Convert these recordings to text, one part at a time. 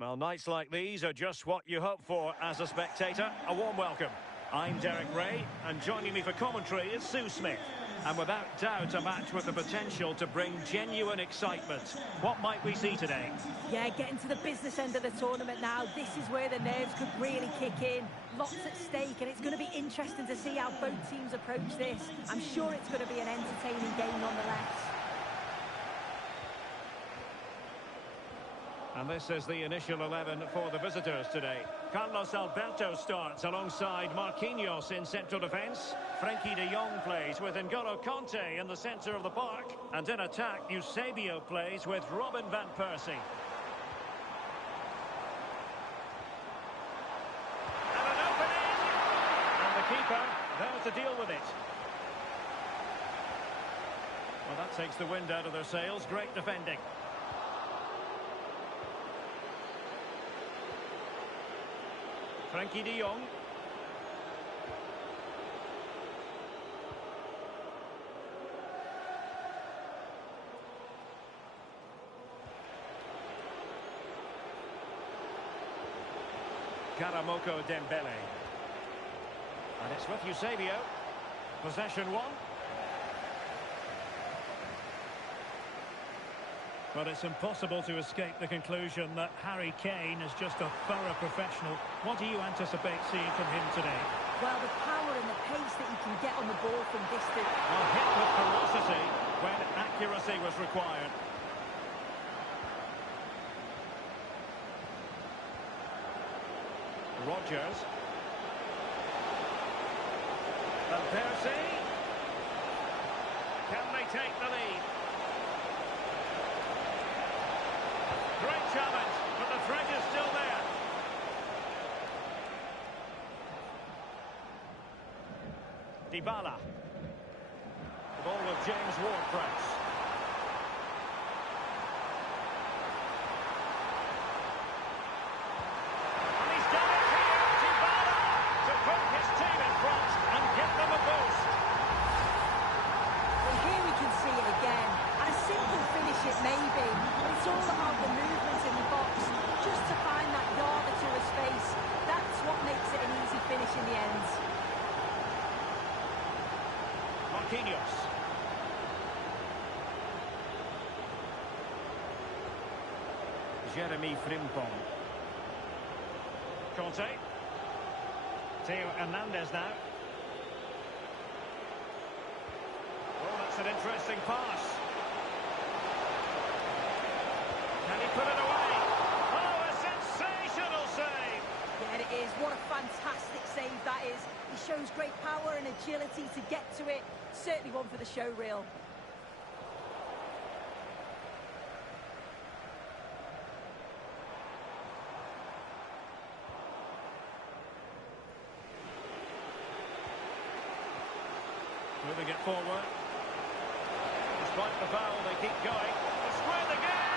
Well, nights like these are just what you hope for as a spectator. A warm welcome. I'm Derek Ray, and joining me for commentary is Sue Smith. And without doubt, a match with the potential to bring genuine excitement. What might we see today? Yeah, getting to the business end of the tournament now. This is where the nerves could really kick in. Lots at stake, and it's going to be interesting to see how both teams approach this. I'm sure it's going to be an entertaining game nonetheless. And this is the initial 11 for the visitors today. Carlos Alberto starts alongside Marquinhos in central defence. Frenkie de Jong plays with N'Golo Kanté in the centre of the park. And in attack, Eusebio plays with Robin van Persie. And an opening! And the keeper there to deal with it. Well, that takes the wind out of their sails. Great defending. Frenkie de Jong. Karamoko Dembele. And it's with Eusebio. Possession one. But it's impossible to escape the conclusion that Harry Kane is just a thorough professional. What do you anticipate seeing from him today? Well, the power and the pace that he can get on the ball from distance. Well, hit with ferocity when accuracy was required. Rodgers. Van Persie. Can they take the lead? Great challenge, but the threat is still there. Dybala. The ball with James Ward-Prowse. And he's done it here, Dybala, to put his team in front and give them a boost. Well, here we can see it again. And a simple finish it may be, but it's all about the movement in the box. Just to find that yard or two of space, that's what makes it an easy finish in the end. Marquinhos. Jeremy Frimpong. Kanté. Theo Hernandez now. Oh, that's an interesting pass. Can he put it away? Oh, a sensational save! Yeah, it is. What a fantastic save that is. He shows great power and agility to get to it. Certainly one for the show reel. Moving it forward. Despite the foul, they keep going. To square the game!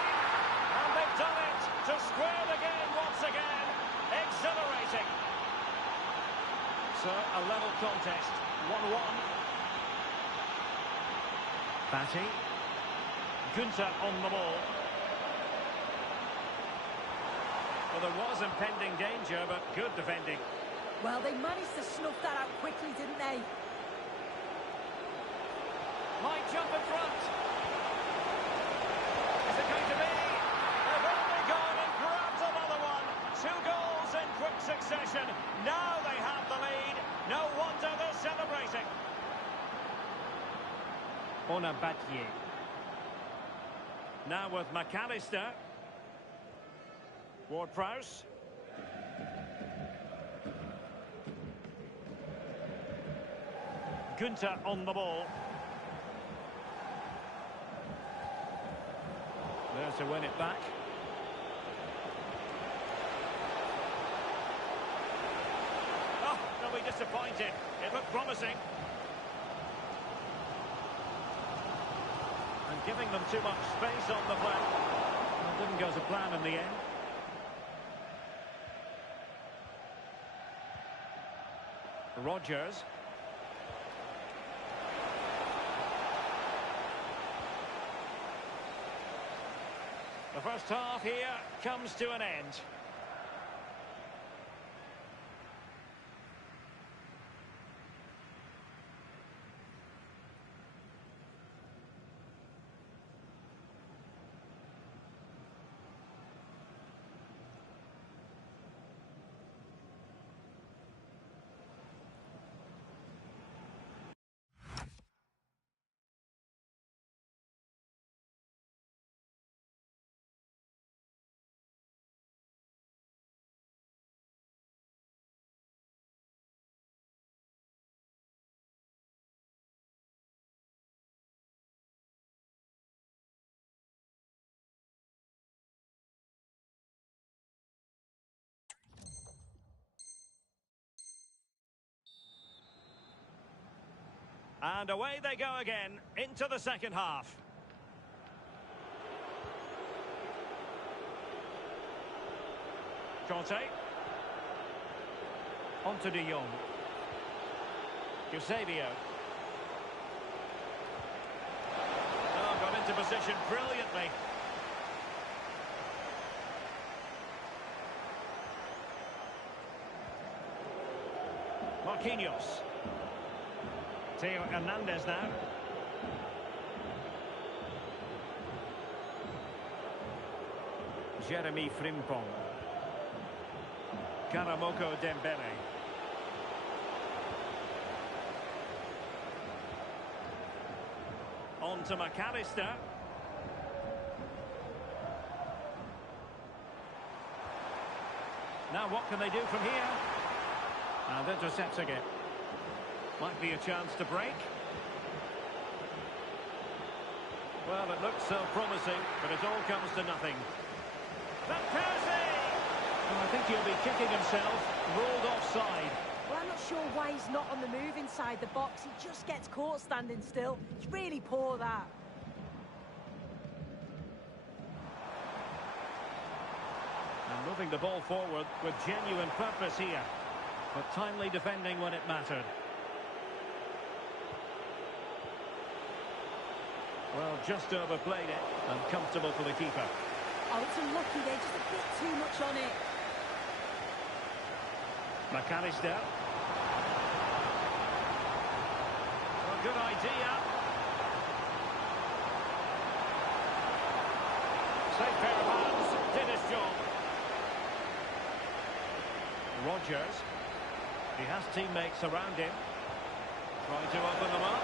And they've done it! To square the game once again! Exhilarating! So, a level contest. 1-1. Batty. Gunter on the ball. Well, there was impending danger, but good defending. Well, they managed to snuff that out quickly, didn't they? Might jump in front. Is it going to be? They've only gone and grabbed another one. 2 goals in quick succession. Now they have the lead. No wonder they're celebrating. Onabatye. Now with McAllister. Ward-Prowse. Gunter on the ball. There to win it back. Oh, they'll be disappointed. It looked promising. And giving them too much space on the flank. It didn't go to plan in the end. Rodgers. The first half here comes to an end. And away they go again, into the second half. Conte. On to De Jong. Eusebio. Oh, got into position brilliantly. Marquinhos. Theo Hernandez now. Jeremy Frimpong. Karamoko Dembele. On to McAllister. Now what can they do from here? And intercepts again. Might be a chance to break. Well, it looks so promising, but it all comes to nothing. Van Persie! Well, I think he'll be kicking himself, ruled offside. Well, I'm not sure why he's not on the move inside the box. He just gets caught standing still. It's really poor, that. And moving the ball forward with genuine purpose here. But timely defending when it mattered. Well, just overplayed it, and comfortable for the keeper. Oh, it's unlucky there, just a bit too much on it. McAllister. Well, good idea. Safe pair of hands, did his job. Rodgers. He has teammates around him. Trying to open them up.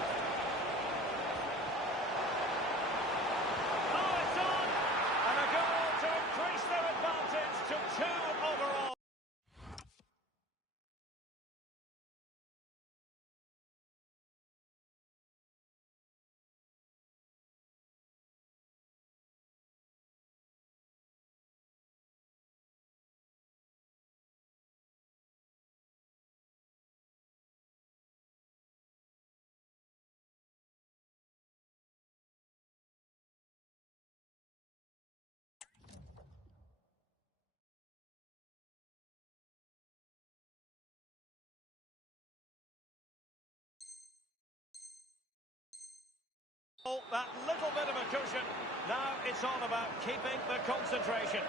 That little bit of a cushion. Now it's all about keeping the concentration.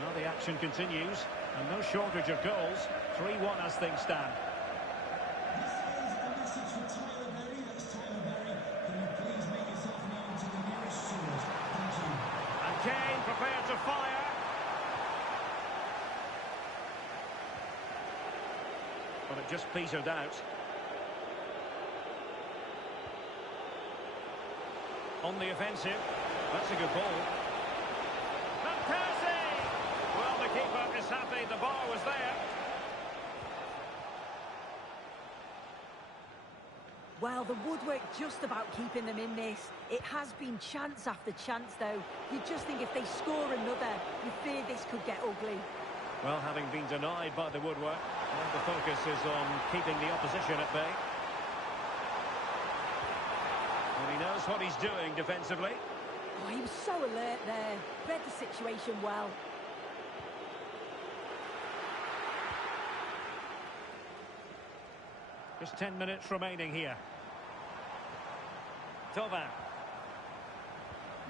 Well, the action continues, and no shortage of goals. 3-1 as things stand. This is a message for Tyler Berry. That's Tyler Berry. Can you please make yourself known to the nearest steward? Thank you. And Kane prepared to fire. But it just petered out. On the offensive. That's a good ball. Van Persie! Well, the keeper is happy the bar was there. Well, the woodwork just about keeping them in this. It has been chance after chance, though. You just think if they score another, you fear this could get ugly. Well, having been denied by the woodwork, the focus is on keeping the opposition at bay. And he knows what he's doing defensively. Oh, he was so alert there. Read the situation well. Just 10 minutes remaining here. Thauvin.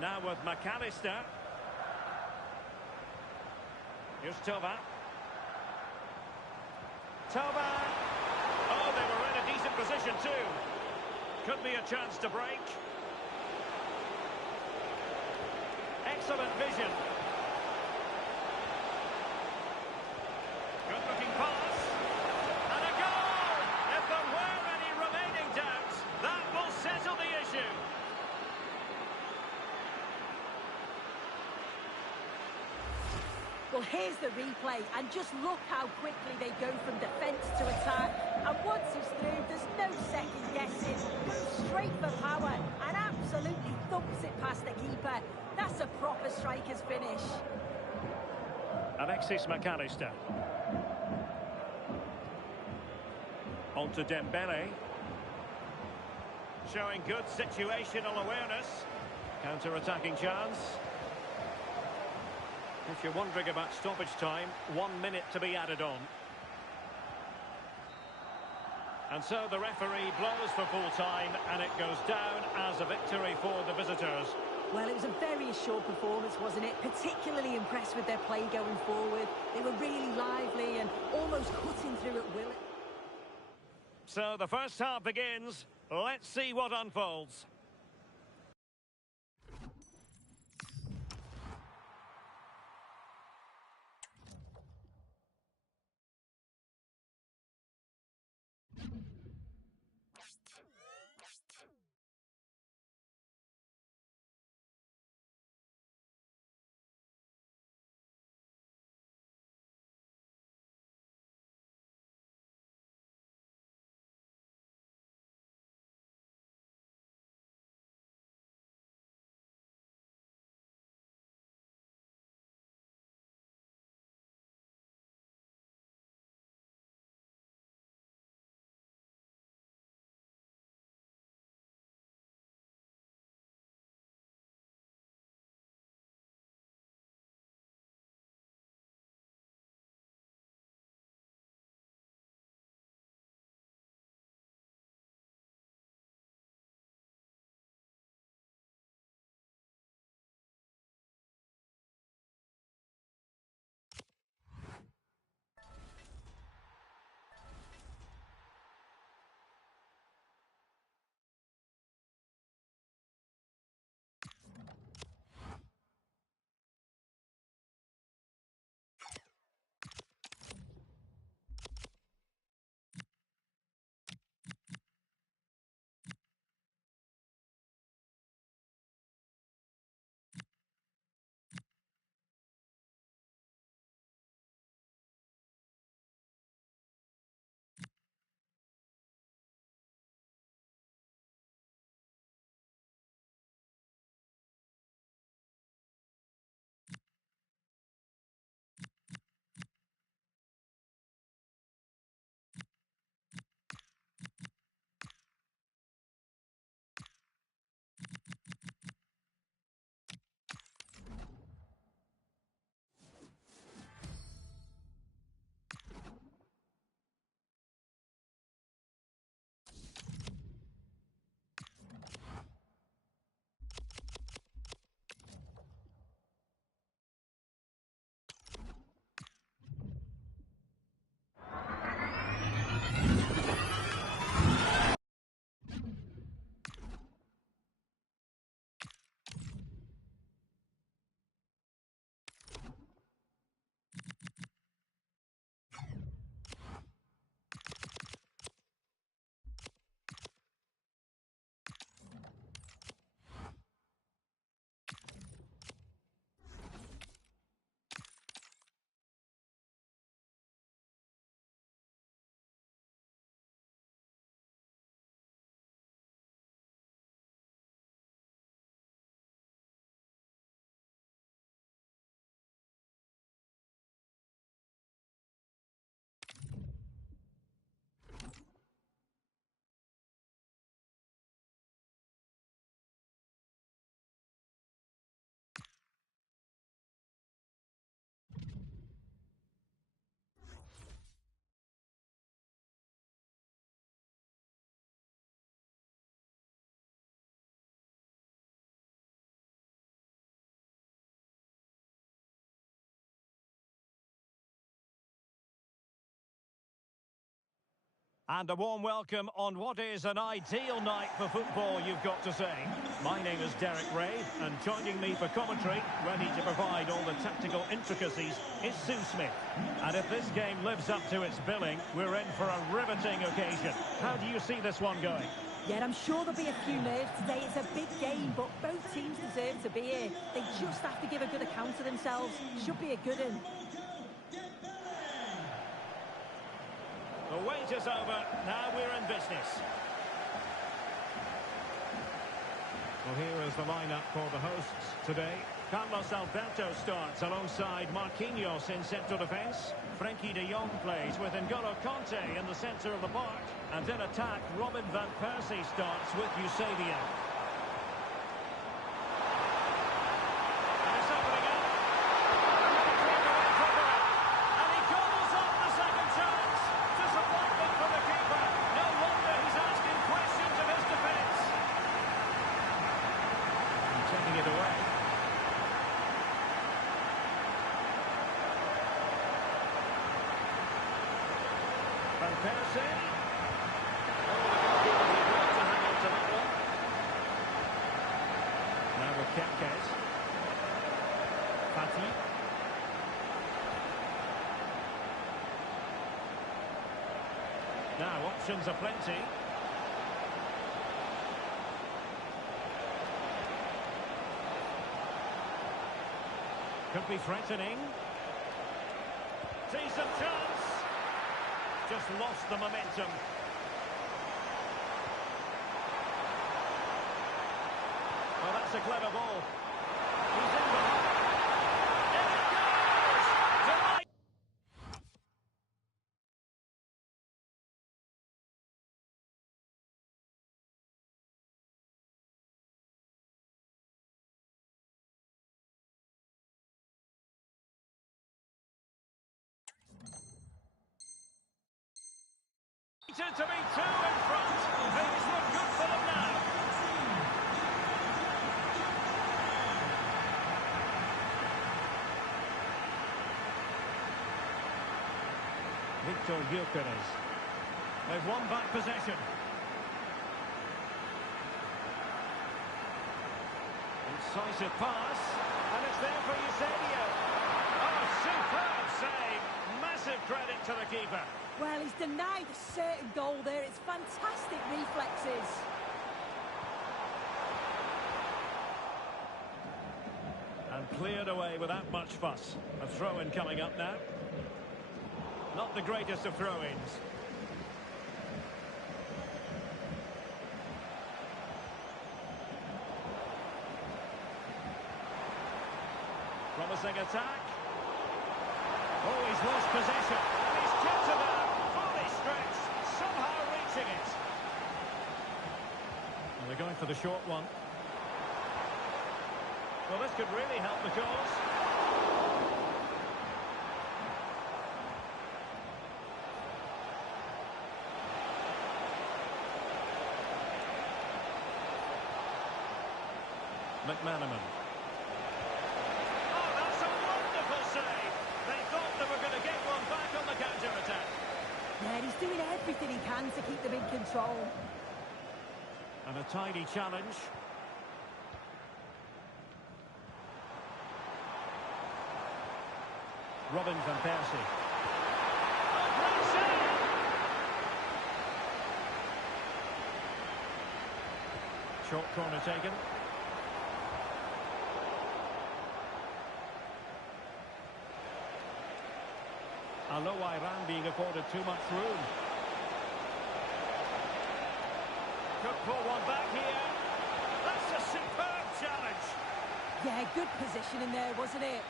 Now with McAllister. Here's Toba. Toba! Oh, they were in a decent position too. Could be a chance to break. Excellent vision. Good looking pass. And a goal! If there were any remaining doubts, that will settle the issue. Well, here's the replay, and just look how quickly they go from defence to attack. And once he's through, there's no second guessing. Goes straight for power and absolutely thumps it past the keeper. That's a proper striker's finish. Alexis McAllister. On to Dembele. Showing good situational awareness. Counter-attacking chance. If you're wondering about stoppage time, 1 minute to be added on. And so the referee blows for full time, and it goes down as a victory for the visitors. Well, it was a very assured performance, wasn't it? Particularly impressed with their play going forward. They were really lively and almost cutting through at will. So the first half begins. Let's see what unfolds. And a warm welcome on what is an ideal night for football, you've got to say. My name is Derek Ray, and joining me for commentary, ready to provide all the tactical intricacies, is Sue Smith. And if this game lives up to its billing, we're in for a riveting occasion. How do you see this one going? Yeah, I'm sure there'll be a few nerves today. It's a big game, but both teams deserve to be here. They just have to give a good account of themselves. Should be a good one. The wait is over. Now we're in business. Well, here is the lineup for the hosts today. Carlos Alberto starts alongside Marquinhos in central defence. Frenkie de Jong plays with N'Golo Kanté in the centre of the park. And in attack, Robin van Persie starts with Eusebio. And it's opening up. And he gobbles up the second chance. Disappointment for the keeper. No wonder he's asking questions of his defence. And taking it away. Van Persie. Oh, the goalkeeper did well to hang on to that one. Now with Kempkes. Fati. Now options are plenty. Could be threatening. Decent chance. Just lost the momentum. Well, that's a clever ball. He's in behind. In it goes! Delight! To be two in front. Things look good for them now. Victor Gyökeres. They've won back possession. Incisive pass. And it's there for Eusebio. Oh, superb save. Massive credit to the keeper. Well, he's denied a certain goal there. It's fantastic reflexes. And cleared away without much fuss. A throw-in coming up now. Not the greatest of throw-ins. Promising attack. Oh, he's lost possession. And he's kept it out. Fully stretched. Somehow reaching it. And they're going for the short one. Well, this could really help the cause. McManaman. Oh, that's a wonderful save. They thought they were going to get one back on the counter-attack. Yeah, he's doing everything he can to keep them in control. And a tidy challenge. Robin van Persie. Oh, great save! Short corner taken. Aloha Iran being afforded too much room. Could pull one back here. That's a superb challenge. Yeah, good positioning there, wasn't it?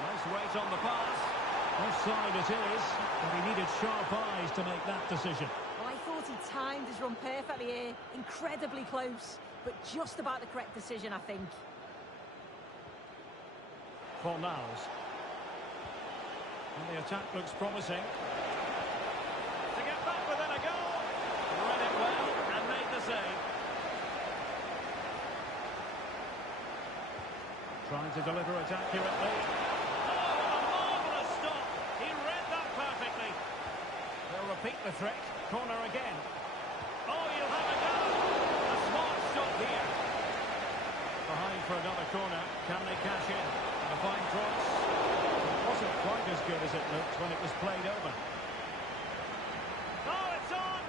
Nice weight on the pass. Offside it is, but he needed sharp eyes to make that decision. Well, I thought he timed his run perfectly here. Incredibly close, but just about the correct decision, I think. Fornals. And the attack looks promising. To get back within a goal. Read it well and made the save. Trying to deliver it accurately. repeat the trick. Corner again. Oh, you'll have a go. A smart stop here. Behind for another corner. Can they cash in? A fine cross. It wasn't quite as good as it looked when it was played over. Oh, it's on!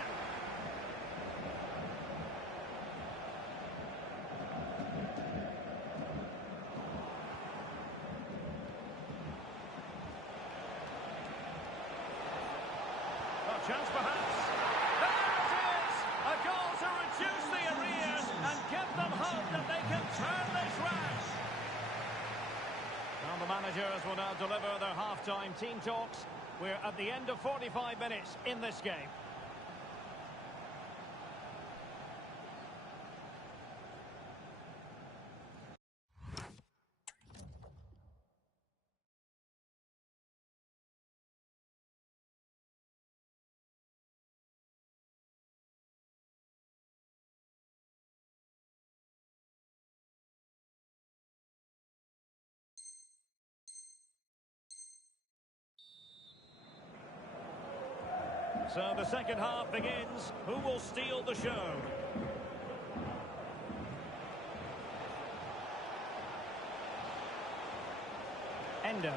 A chance perhaps. There it is! A goal to reduce the arrears and give them hope that they can turn this round. Now the managers will now deliver their half-time team talks. We're at the end of 45 minutes in this game. So the second half begins. Who will steal the show? Endo.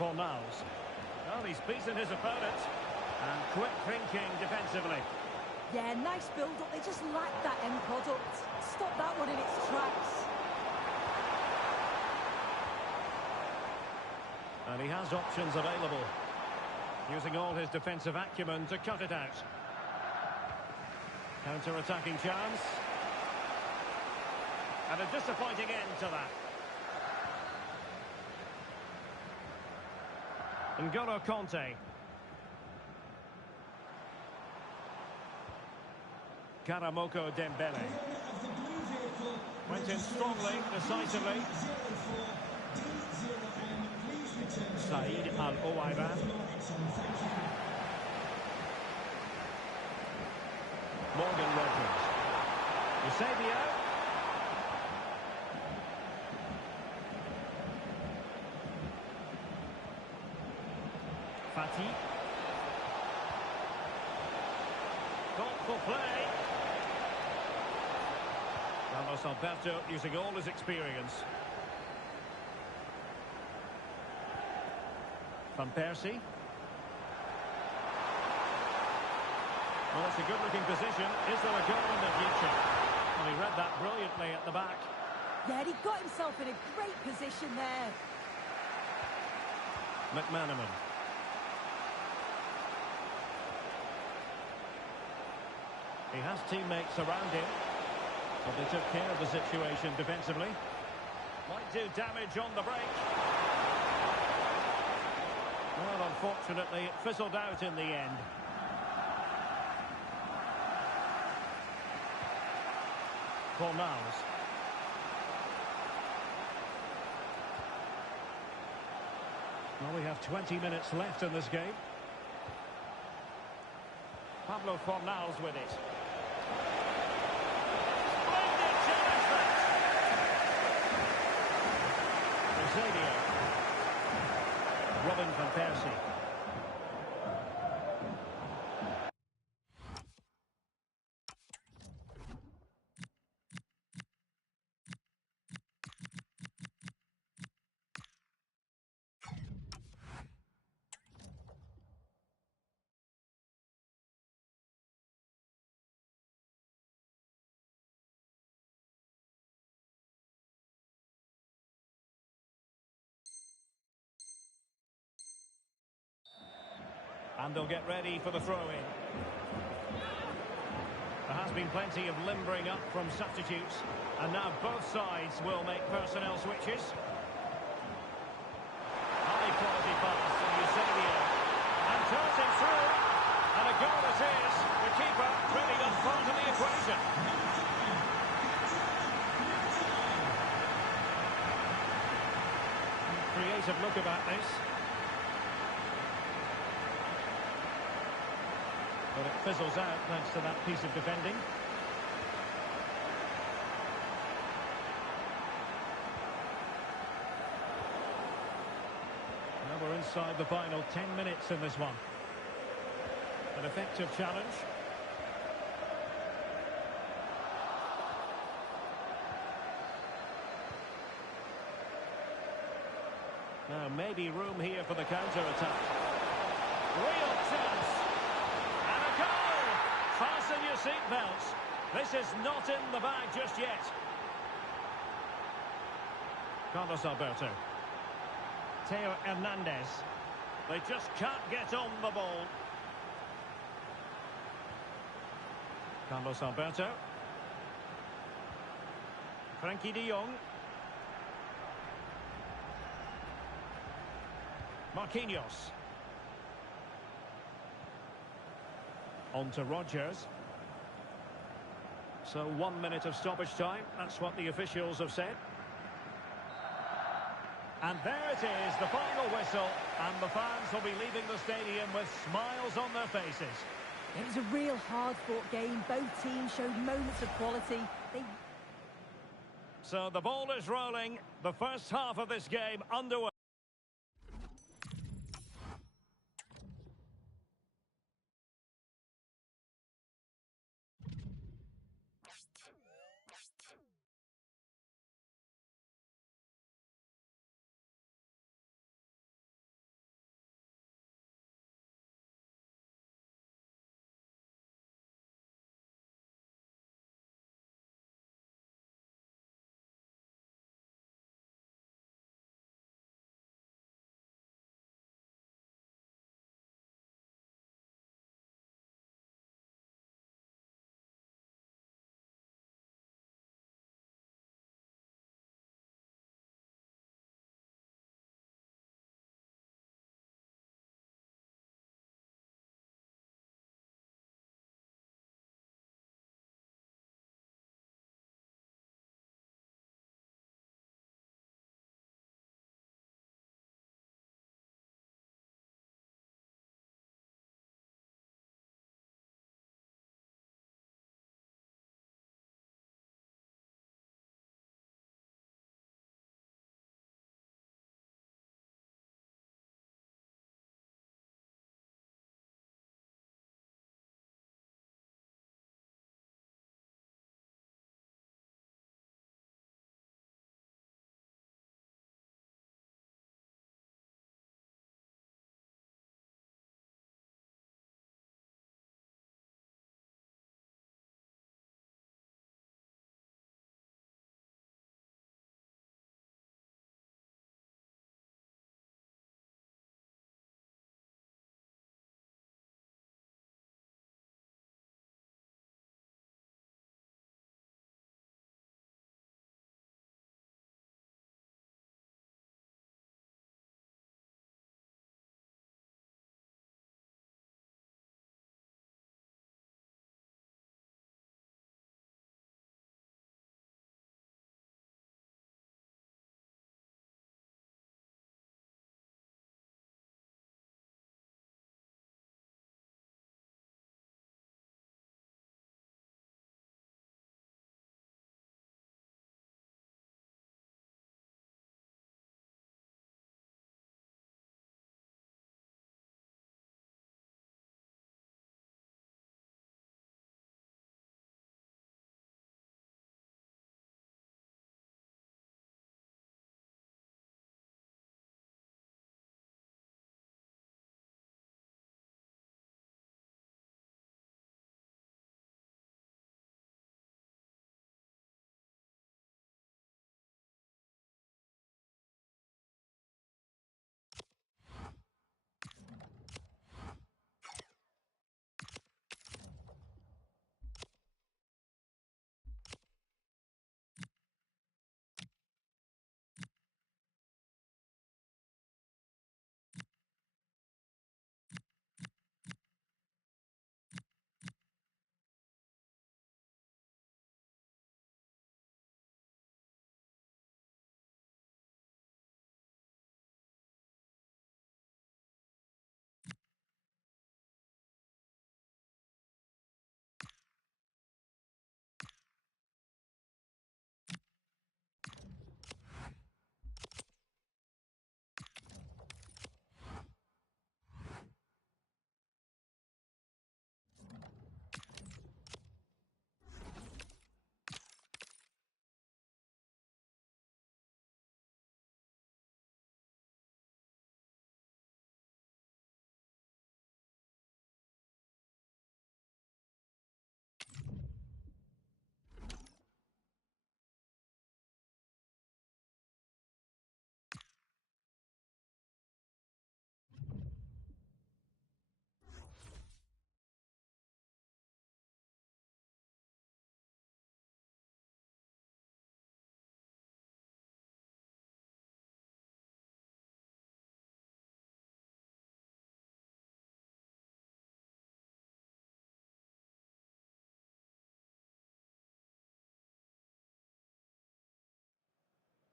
Fornals. Well, he's beaten his opponent. And quick thinking defensively. Yeah, nice build-up. They just lacked that end product. Stop that one in its tracks. And he has options available. Using all his defensive acumen to cut it out. Counter-attacking chance. And a disappointing end to that. N'Golo Kanté. Karamoko Dembele. Went in strongly, decisively. Said Al-Owaiban. Morgan Rogers. Eusebio. Fati. Thoughtful play. Carlos Alberto using all his experience. Van Persie. Well, it's a good-looking position. Is there a goal in the future? Well, he read that brilliantly at the back. Yeah, he got himself in a great position there. McManaman. He has teammates around him, but they took care of the situation defensively. Might do damage on the break. Well, unfortunately, it fizzled out in the end. Fornals. Well, we have 20 minutes left in this game. Pablo Fornals with it. Splendid challenge that! Eusebio. Robin van Persie. And they'll get ready for the throw-in. There has been plenty of limbering up from substitutes. And now both sides will make personnel switches. High-quality pass from Eusebio. And darting through. And a goal it is. The keeper really not part of the equation. Creative look about this. But it fizzles out thanks to that piece of defending. Now we're inside inside the final 10 minutes in this one. An effective challenge. Now maybe room here for the counter-attack. Real chance. And a goal! Fasten your seatbelts. This is not in the bag just yet. Carlos Alberto. Theo Hernandez. They just can't get on the ball. Carlos Alberto. Frankie de Jong. Marquinhos. On to Rodgers. So 1 minute of stoppage time. That's what the officials have said. And there it is, the final whistle. And the fans will be leaving the stadium with smiles on their faces. It was a real hard-fought game. Both teams showed moments of quality. So the ball is rolling. The first half of this game underway.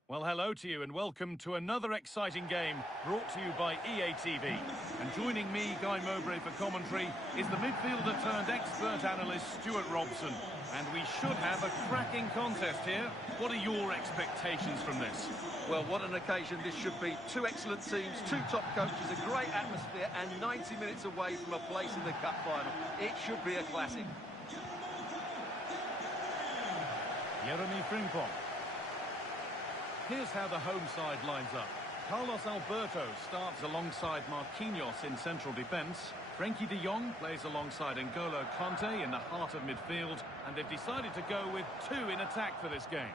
Well, hello to you and welcome to another exciting game brought to you by EA TV. And joining me, Guy Mowbray, for commentary is the midfielder turned expert analyst Stuart Robson. And we should have a cracking contest here. What are your expectations from this? Well, what an occasion this should be. Two excellent teams, two top coaches, a great atmosphere and 90 minutes away from a place in the cup final. It should be a classic. Jeremy Frimpong. Here's how the home side lines up. Carlos Alberto starts alongside Marquinhos in central defence. Frenkie de Jong plays alongside N'Golo Kanté in the heart of midfield. And they've decided to go with two in attack for this game.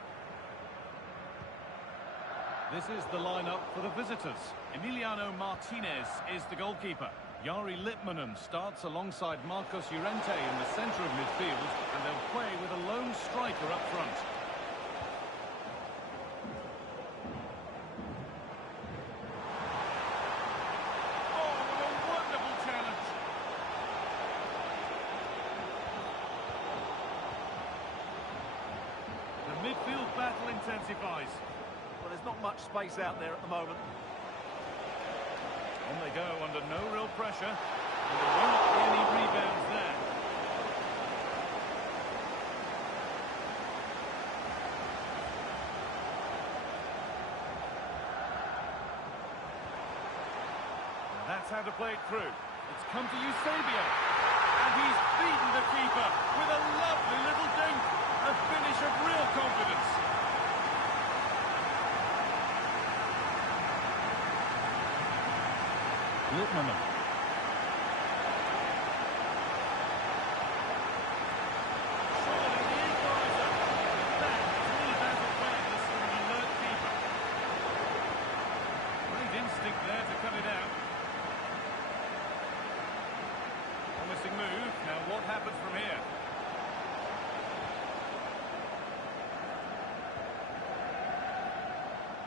This is the lineup for the visitors. Emiliano Martinez is the goalkeeper. Jari Litmanen starts alongside Marcos Llorente in the centre of midfield. And they'll play with a lone striker up front. Midfield battle intensifies. Well, there's not much space out there at the moment. On they go under no real pressure. And there won't be any rebounds there. Now that's how to play it through. It's come to Eusebio. And he's beaten the keeper with a lovely little dink. A finish of real confidence. Litmanen. Surely the equaliser. That is all about awareness from the alert keeper. Great instinct there to cut it out. Promising move. Now what happens from here?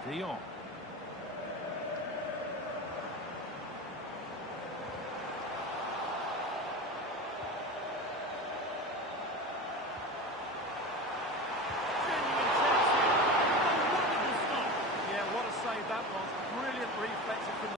De Jong. Yeah, what a save that was. Brilliant reflexes from the...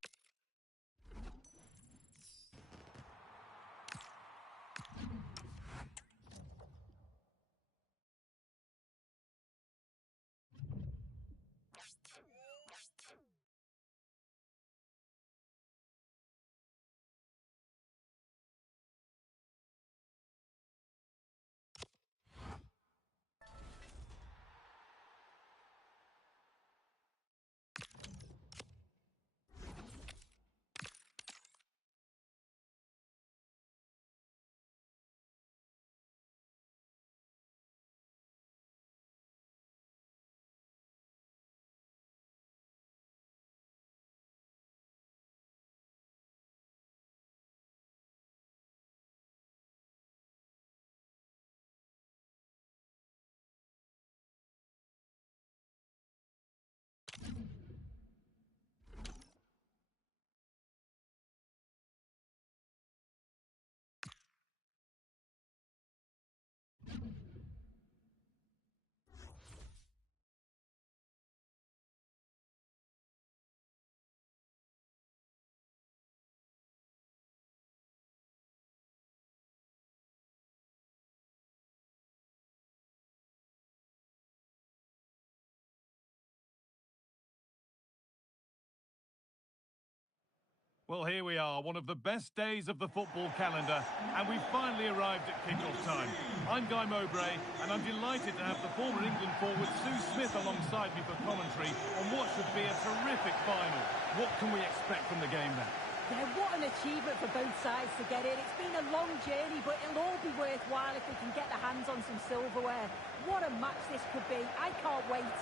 Well, here we are, one of the best days of the football calendar, and we've finally arrived at kick-off time. I'm Guy Mowbray, and I'm delighted to have the former England forward Sue Smith alongside me for commentary on what should be a terrific final. What can we expect from the game then? Yeah, what an achievement for both sides to get in. It's been a long journey, but it'll all be worthwhile if we can get the hands on some silverware. What a match this could be. I can't wait.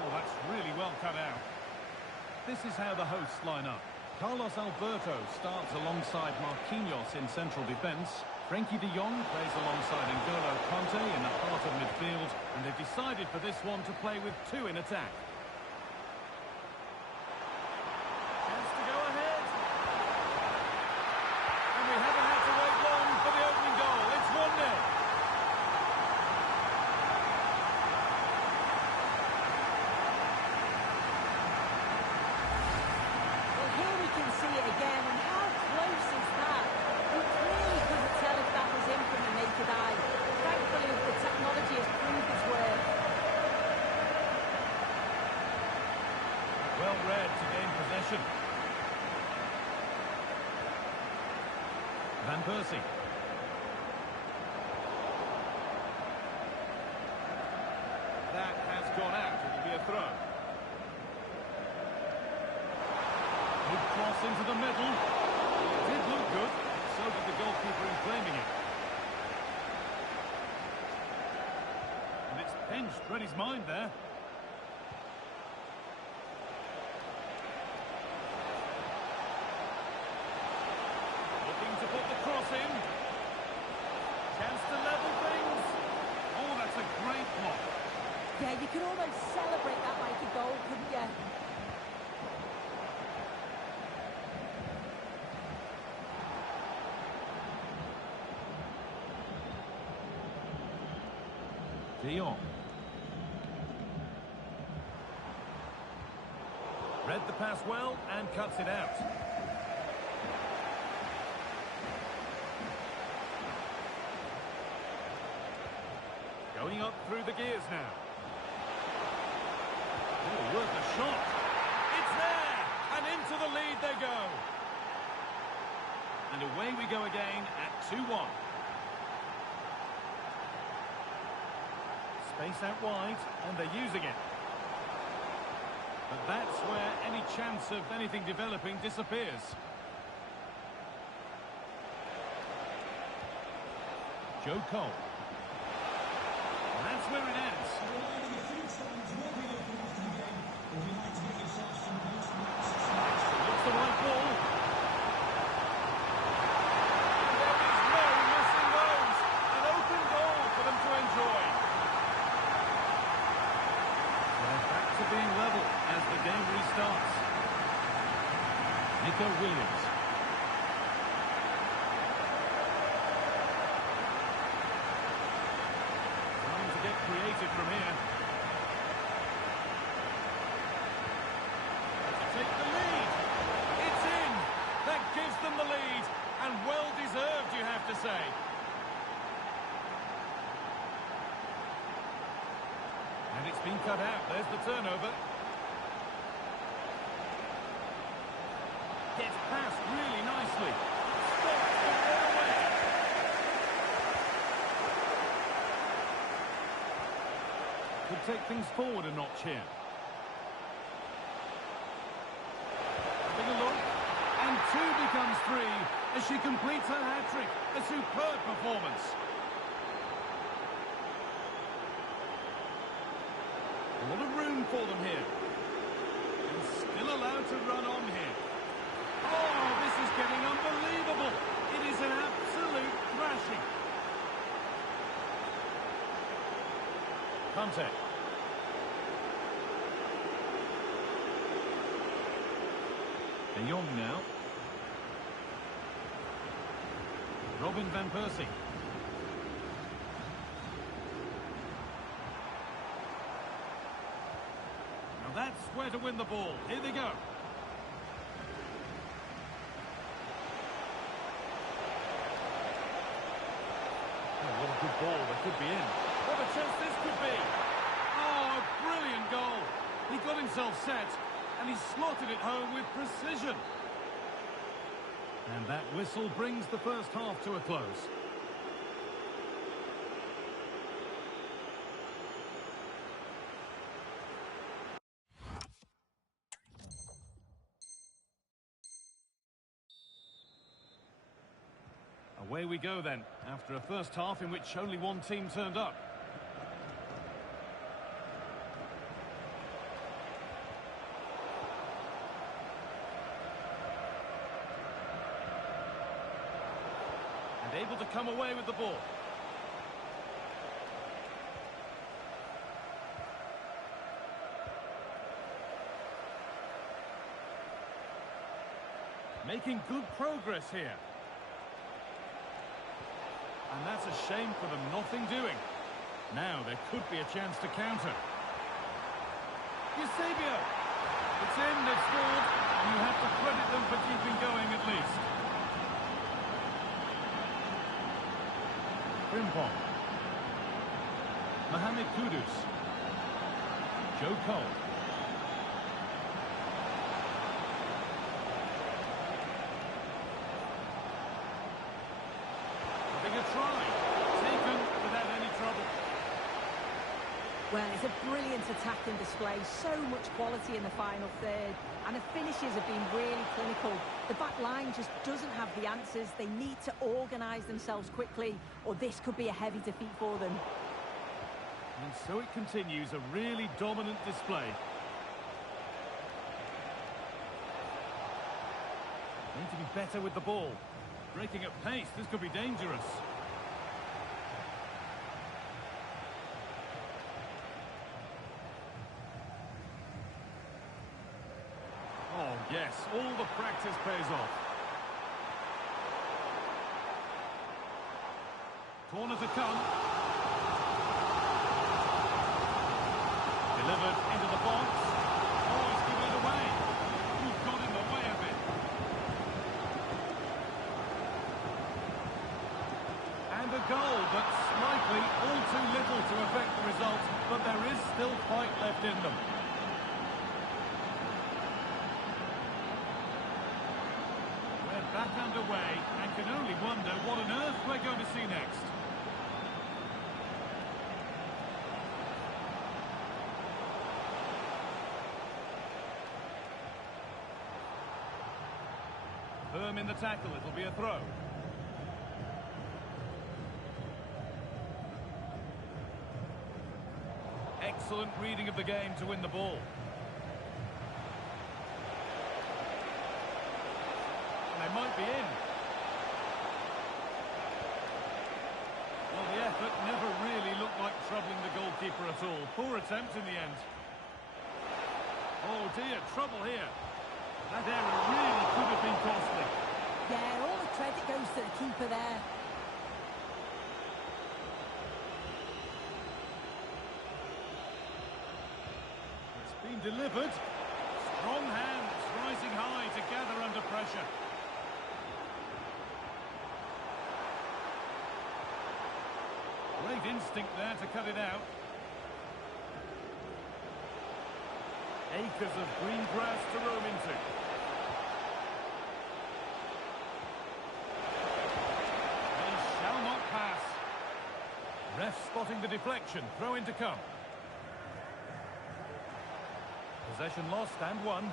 Oh, that's really well cut out. This is how the hosts line up. Carlos Alberto starts alongside Marquinhos in central defence. Frenkie de Jong plays alongside N'Golo Kanté in the heart of midfield. And they've decided for this one to play with two in attack. Chance to go ahead. And we haven't had to wait long for the opening goal. It's 1-0. Van Persie. That has gone out. It will be a throw. Good cross into the middle. It did look good. So did the goalkeeper in claiming it. And it's pinched. Read his mind there. Looking to put the cross in. Chance to level things. Oh, that's a great block. Yeah, you could almost celebrate that like a goal, couldn't you? De Jong. Read the pass well and cuts it out. Going up through the gears now. Oh, worth a shot. It's there! And into the lead they go. And away we go again at 2-1. Space out wide, and they're using it. But that's where any chance of anything developing disappears. Joe Cole. And that's where it ends. Looks the right ball. There is no missing those. An open goal for them to enjoy. They're back to being level as the game restarts. Nico Williams. Trying to get creative from here. To take the lead. It's in. That gives them the lead. And well deserved, you have to say. And it's been cut out. There's the turnover. Gets past really nicely. Stops the ball away. Could take things forward a notch here. Having a look. And 2 becomes 3 as she completes her hat-trick. A superb performance. A lot of room for them here. And still allowed to run on here. Oh, this is getting unbelievable. It is an absolute thrashing. Conte. De Jong now. Robin Van Persie. Now that's where to win the ball. Here they go. Oh, what a good ball. They could be in. What a chance this could be. Oh, a brilliant goal. He got himself set, and he slotted it home with precision. And that whistle brings the first half to a close. Away we go then, after a first half in which only one team turned up. And able to come away with the ball. Making good progress here. And that's a shame for them, nothing doing. Now there could be a chance to counter. Eusebio! It's in, they've scored, and you have to credit them for keeping going at least. Frimpong. Mohamed Kudus. Joe Cole. Well, it's a brilliant attacking display, so much quality in the final third, and the finishes have been really clinical. The back line just doesn't have the answers. They need to organise themselves quickly, or this could be a heavy defeat for them. And so it continues, a really dominant display. Need to be better with the ball. Breaking at pace, this could be dangerous. Oh, yes, all the practice pays off. Corner to come. Delivered into the box. Oh, he's given it away. He's got in the way of it. And a goal, but slightly all too little to affect the result, but there is still fight left in them. Back underway, and can only wonder what on earth we're going to see next. Firm in the tackle, it'll be a throw. Excellent reading of the game to win the ball. They might be in. Well, the effort never really looked like troubling the goalkeeper at all. Poor attempt in the end. Oh dear, trouble here. That error really could have been costly. Yeah, all the credit goes to the keeper there. It's been delivered. Strong hands rising high to gather under pressure. Great instinct there to cut it out. Acres of green grass to roam into. They shall not pass. Ref spotting the deflection. Throw in to come. Possession lost and won.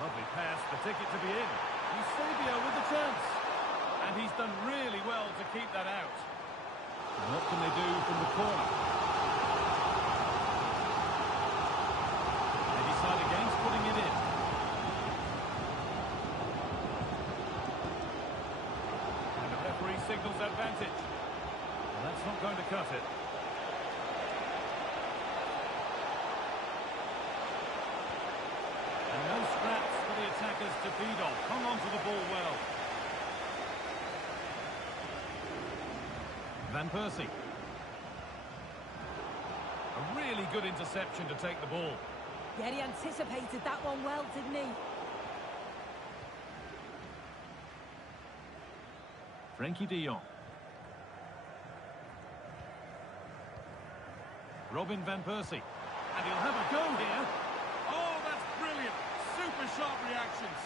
Lovely pass, the ticket to be in. Eusebio with the chance. And he's done really well to keep that out. And what can they do from the corner? They decide against putting it in. And the referee signals advantage. Well, that's not going to cut it. And no scraps for the attackers to feed on. Hung on to the ball well. Van Persie. A really good interception to take the ball. Yeah, he anticipated that one well, didn't he? Frenkie de Jong. Robin Van Persie. And he'll have a go here. Oh, that's brilliant. Super sharp reactions.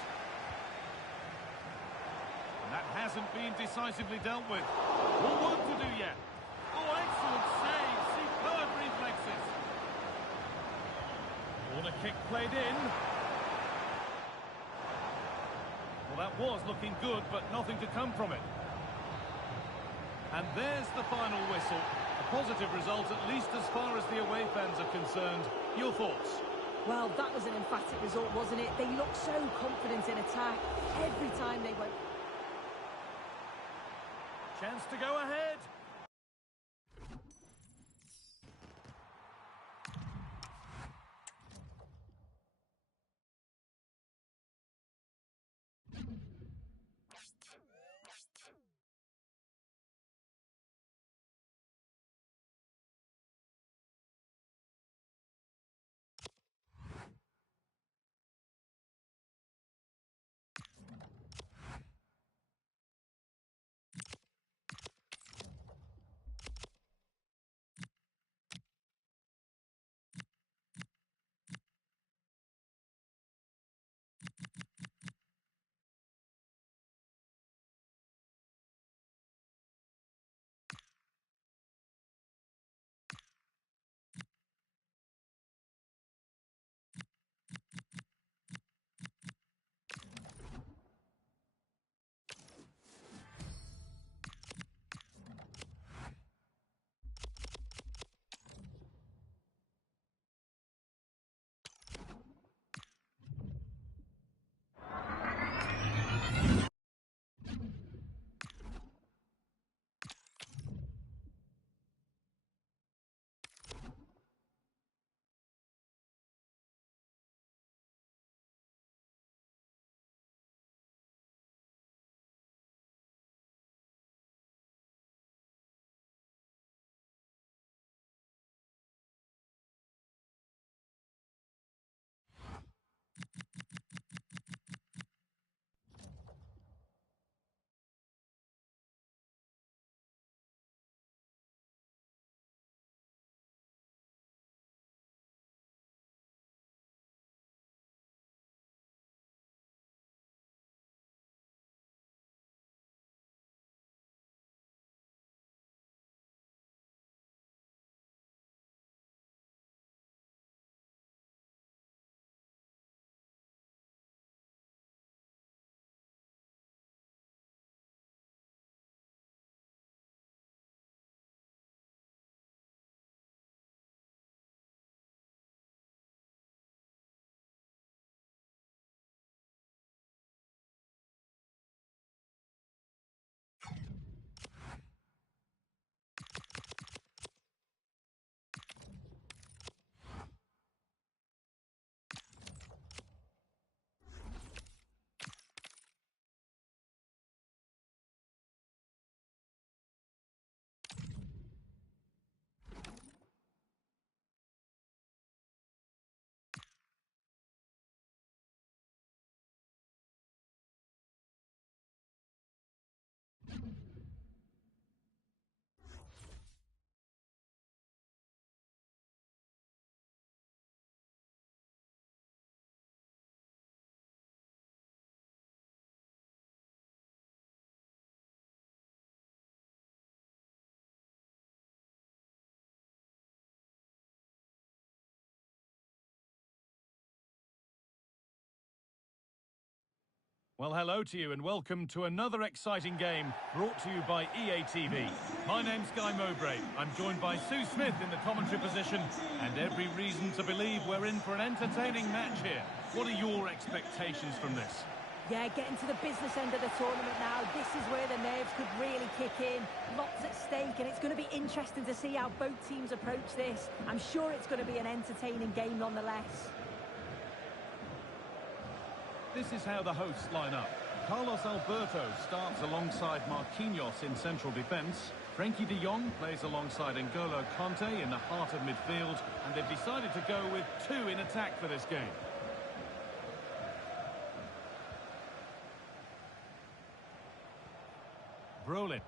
That hasn't been decisively dealt with. More work to do yet. Oh, excellent save. Superb reflexes. Corner kick played in. Well, that was looking good, but nothing to come from it. And there's the final whistle. A positive result, at least as far as the away fans are concerned. Your thoughts? Well, that was an emphatic result, wasn't it? They looked so confident in attack every time they went. Chance to go ahead. Well, hello to you and welcome to another exciting game brought to you by EA TV. My name's Guy Mowbray. I'm joined by Sue Smith in the commentary position and every reason to believe we're in for an entertaining match here. What are your expectations from this? Yeah, getting to the business end of the tournament now. This is where the nerves could really kick in. Lots at stake, and it's going to be interesting to see how both teams approach this. I'm sure it's going to be an entertaining game nonetheless. This is how the hosts line up. Carlos Alberto starts alongside Marquinhos in central defence. Frenkie de Jong plays alongside N'Golo Kanté in the heart of midfield. And they've decided to go with two in attack for this game. Brolin.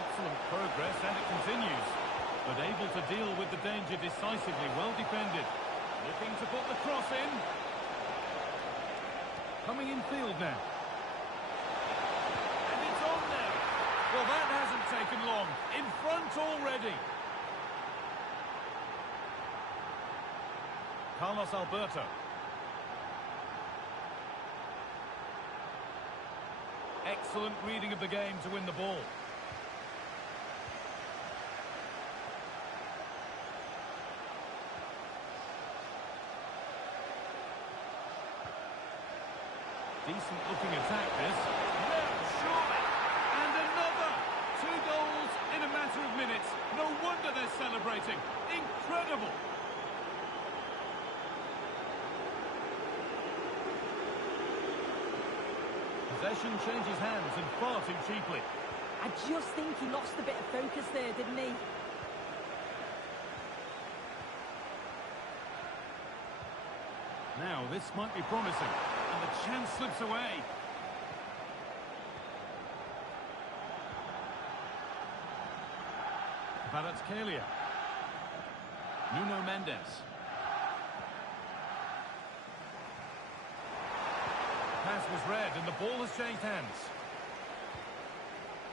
Excellent progress, and it continues. But able to deal with the danger decisively, well defended. Looking to put the cross in. Coming in field now. And it's on there. Well, that hasn't taken long. In front already. Carlos Alberto. Excellent reading of the game to win the ball. Decent looking attack this. No, surely. And another. 2 goals in a matter of minutes. No wonder they're celebrating. Incredible. Possession changes hands and far too cheaply. I just think he lost a bit of focus there, didn't he? Now, this might be promising. And the chance slips away. Kvaratskhelia. Nuno Mendes. Pass was read and the ball has changed hands.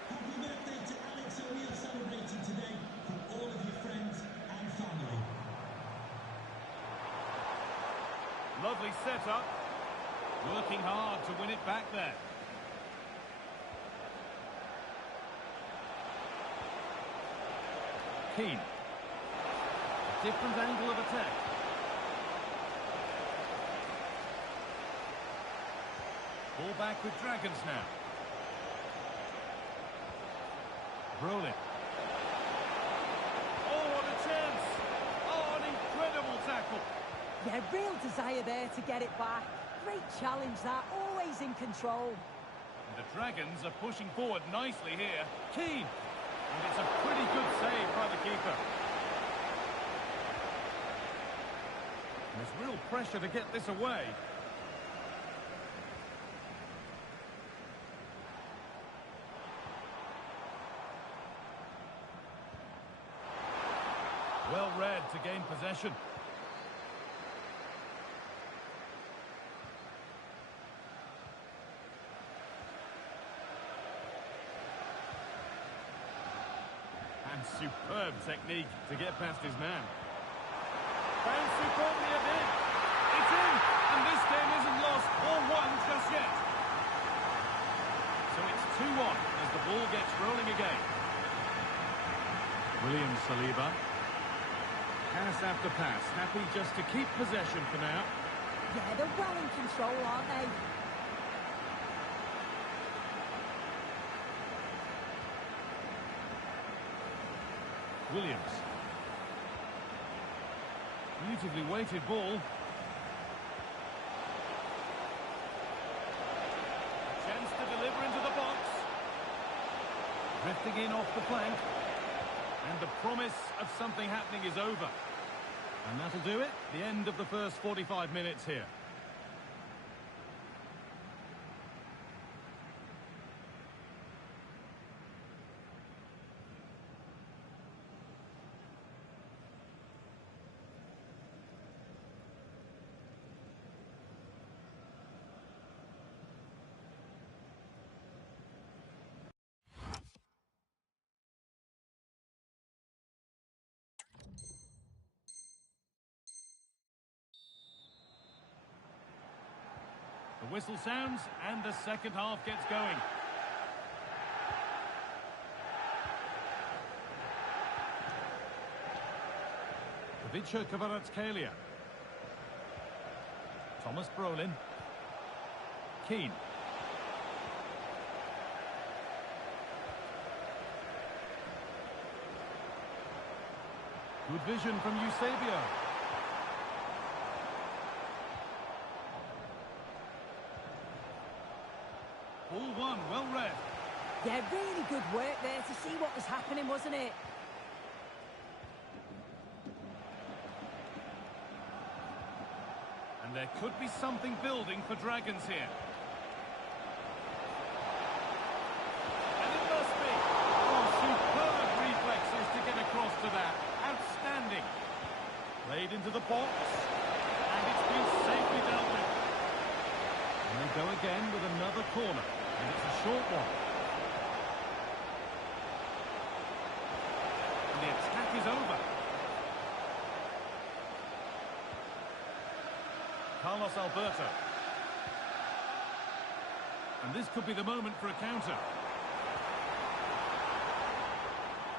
Happy birthday to Alex, and we are celebrating today from all of your friends and family. Lovely setup. Working hard to win it back there. Keane. A different angle of attack. Ball back with Dragons now. Brolin. Oh, what a chance! Oh, an incredible tackle. Yeah, real desire there to get it back. Great challenge that, always in control. And the Dragons are pushing forward nicely here. Keane! And it's a pretty good save by the keeper. There's real pressure to get this away. Well read to gain possession. And superb technique to get past his man. Found superbly again. It's in, and this game isn't lost or won just yet. So it's 2-1 as the ball gets rolling again. William Saliba. Pass after pass, happy just to keep possession for now. Yeah, they're well in control, aren't they? Williams. Beautifully weighted ball. Chance to deliver into the box. Drifting in off the flank. And the promise of something happening is over. And that'll do it. The end of the first 45 minutes here. The whistle sounds and the second half gets going. Ivica Kvaratskhelia. Thomas Brolin. Keane. Good vision from Eusebio. Ball one, well read. Yeah, really good work there to see what was happening, wasn't it? And there could be something building for Dragons here. And it must be. Oh, superb reflexes to get across to that. Outstanding. Played into the box. And it's been safely dealt with. And they go again with another corner. And it's a short one. And the attack is over. Carlos Alberto. And this could be the moment for a counter.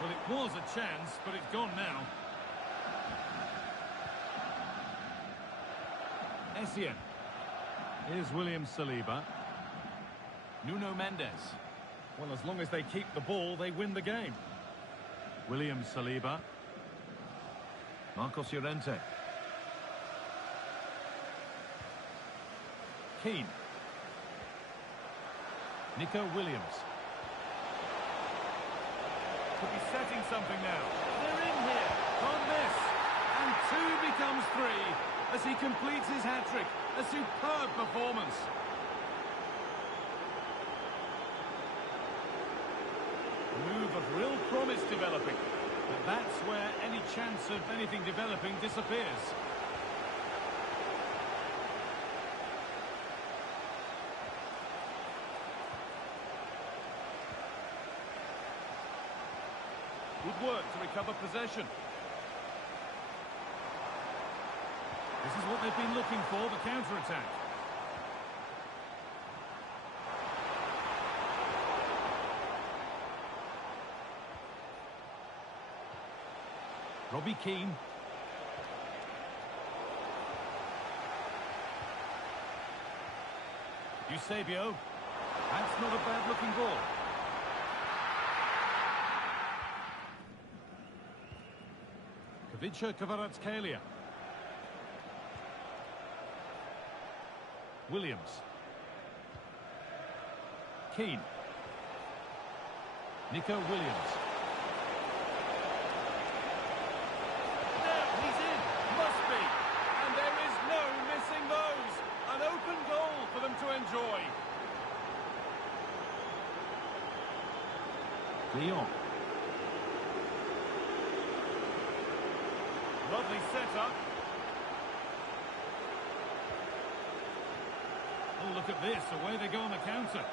Well, it was a chance, but it's gone now. Essien. Here's William Saliba. Nuno Mendes. Well, as long as they keep the ball, they win the game. William Saliba. Marcos Llorente. Keane. Nico Williams. Could be setting something now. They're in here. Can't miss. And two becomes three as he completes his hat-trick. A superb performance. A move of real promise developing. But that's where any chance of anything developing disappears. Good work to recover possession. This is what they've been looking for, the counter-attack. Robbie Keane. Eusebio. That's not a bad-looking ball. Ivica Kvaratskhelia. Williams. Keane. Nico Williams. There, he's in. Must be. And there is no missing those. An open goal for them to enjoy. Lyon. Lovely setup. Oh, look at this. Away they go on the counter.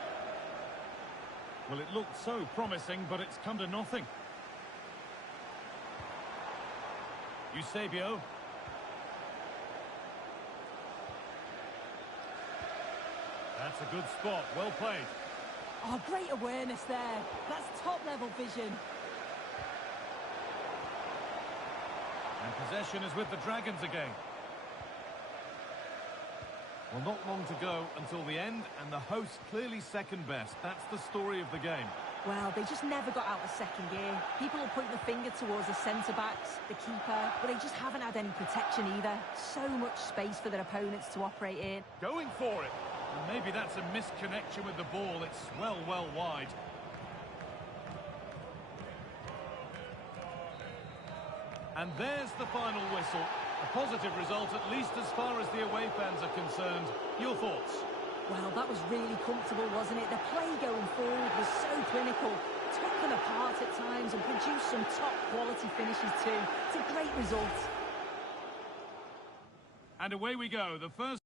Well, it looked so promising, but it's come to nothing. Eusebio. That's a good spot. Well played. Oh, great awareness there. That's top-level vision. And possession is with the Dragons again. Well, not long to go until the end, and the hosts clearly second best. That's the story of the game. Well, they just never got out of second gear. People will point the finger towards the centre-backs, the keeper, but they just haven't had any protection either. So much space for their opponents to operate in. Going for it. And maybe that's a misconnection with the ball. It's well wide. And there's the final whistle. A positive result, at least as far as the away fans are concerned. Your thoughts? Well, that was really comfortable, wasn't it? The play going forward was so clinical. Took them apart at times and produced some top-quality finishes too. It's a great result. And away we go. The first...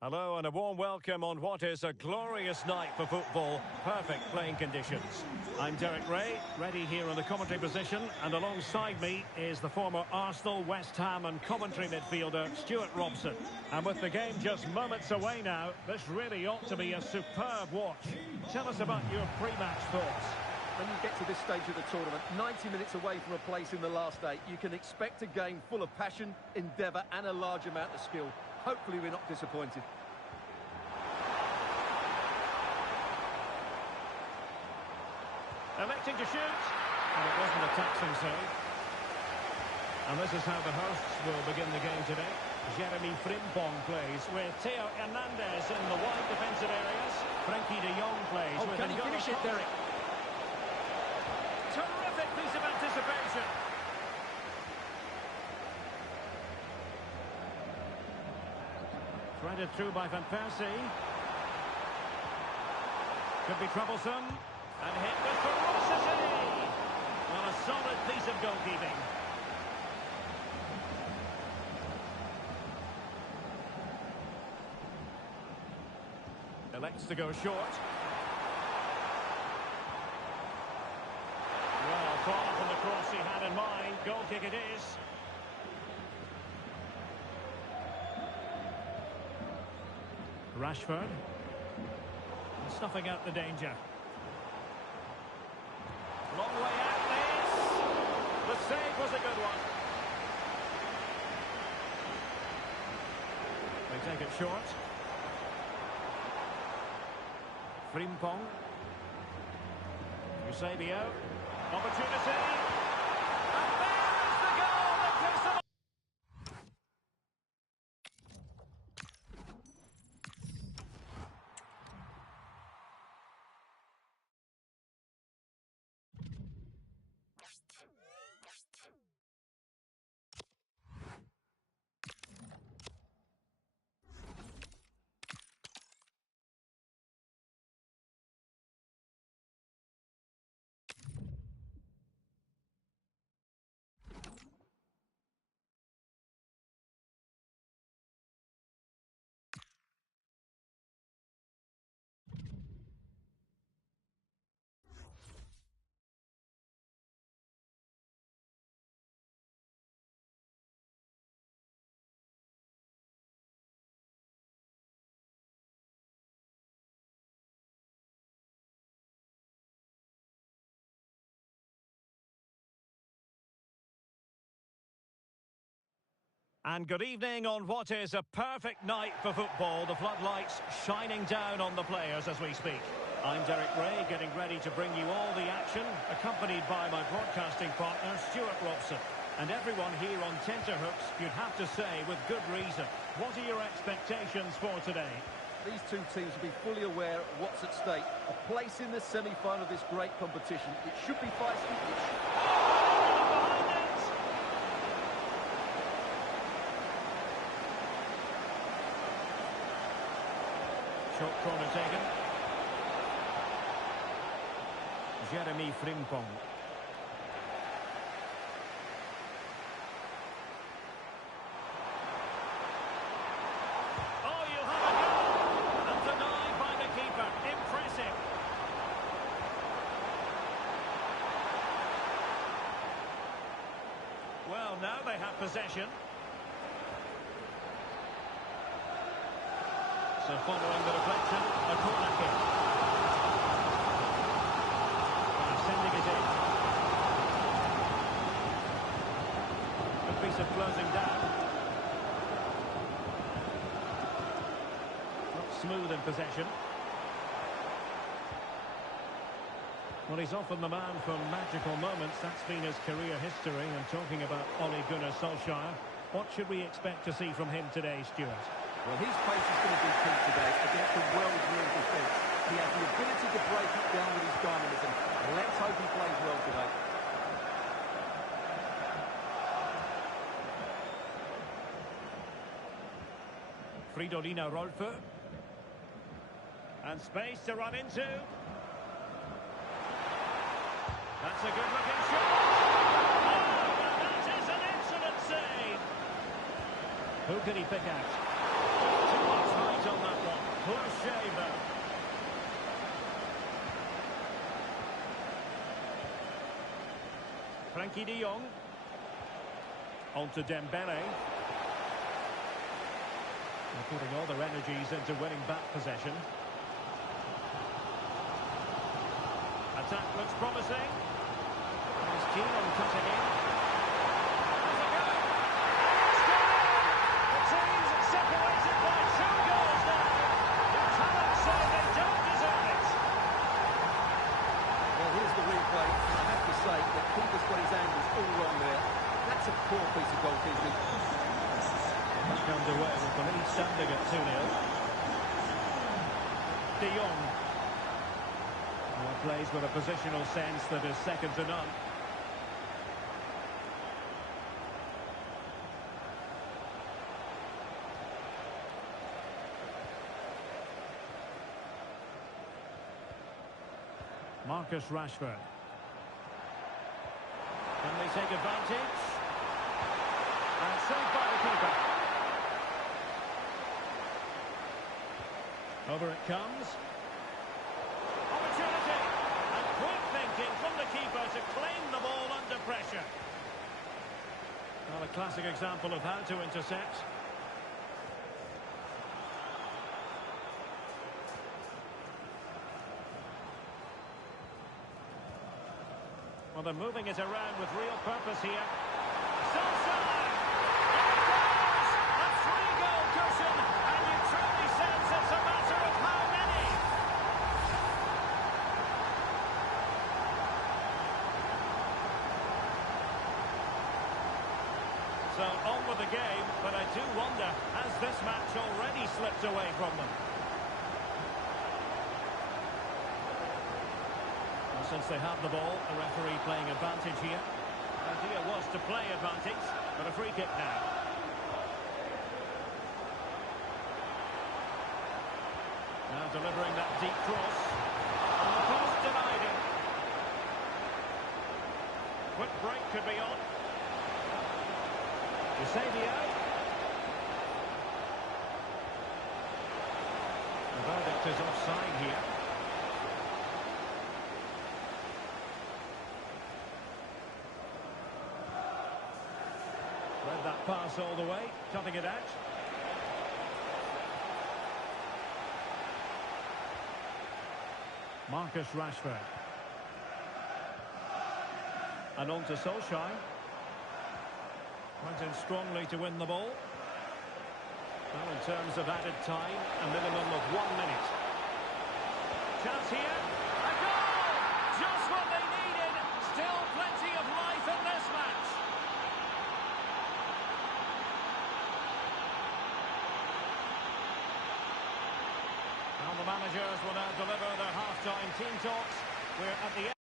Hello and a warm welcome on what is a glorious night for football. Perfect playing conditions. I'm Derek Ray, ready here in the commentary position, and alongside me is the former Arsenal, West Ham and Coventry midfielder Stuart Robson. And with the game just moments away now, this really ought to be a superb watch. Tell us about your pre-match thoughts. When you get to this stage of the tournament, 90 minutes away from a place in the last 8, you can expect a game full of passion, endeavour and a large amount of skill. Hopefully we're not disappointed. Electing to shoot, and it wasn't a taxing save. And this is how the hosts will begin the game today. Jeremy Frimpong plays with Theo Hernandez in the wide defensive areas. Frankie de Jong plays with... Can he finish it, Derek? Terrific piece of anticipation. Threaded through by Van Persie. Could be troublesome. And hit with ferocity. Well, a solid piece of goalkeeping. Elects to go short. Well, far from the cross he had in mind. Goal kick it is. Rashford. Snuffing out the danger. Long way out this. The save was a good one. They take it short. Frimpong. Eusebio. Opportunity. And there is the goal that puts them. And good evening on what is a perfect night for football. The floodlights shining down on the players as we speak. I'm Derek Ray, getting ready to bring you all the action, accompanied by my broadcasting partner, Stuart Robson. And everyone here on tenterhooks, you'd have to say, with good reason. What are your expectations for today? These two teams will be fully aware of what's at stake. A place in the semi-final of this great competition. It should be feisty. Short corner taken. Jeremy Frimpong. Oh, you have a goal! And denied by the keeper. Impressive. Well, now they have possession. So following the deflection, a corner kick. Sending it in. Good piece of closing down. Not smooth in possession. Well, he's often the man for magical moments. That's been his career history. And talking about Ole Gunnar Solskjaer, what should we expect to see from him today, Stuart? Well, his pace is going to be key today against a well-drilled defence. He has the ability to break it down with his dynamism. Let's hope he plays well today. Fridolina Rolfö. And space to run into. That's a good-looking shot. Oh, that is an excellent save. Who can he pick out? Too much height on Close shave, though. Frankie de Jong. On to Dembele. They're putting all their energies into winning back possession. Attack looks promising. He's keen on cutting in. There's a goal! The team's separated by 2 goals now. The talent say they don't deserve it. Well, here's the replay. I have to say, the keeper's got his angles all wrong there. That's a poor piece of goalkeeping. Back underway with the lead standing at 2-0. De Jong. Well, plays with a positional sense that is second to none. Marcus Rashford. Can they take advantage? And saved by the keeper. Over it comes. Opportunity. And quick thinking from the keeper to claim the ball under pressure. Well, a classic example of how to intercept. Well, they're moving it around with real purpose here. Solskjaer! And it goes! A 3-goal cushion, and you truly sense it's a matter of how many. So on with the game, but I do wonder, has this match already slipped away from them? Since they have the ball, the referee playing advantage here. The idea was to play advantage, but a free kick now. Now delivering that deep cross. And the post denied him. Quick break could be on. Eusebio. The verdict is offside here. Read that pass all the way, cutting it out. Marcus Rashford. And on to Solskjaer. Went in strongly to win the ball. Well, in terms of added time, a minimum of 1 minute. Chance here. A goal! Just what they needed. Still plenty of life in this match. Well, the managers will now deliver their half-time team talks. We're at the end.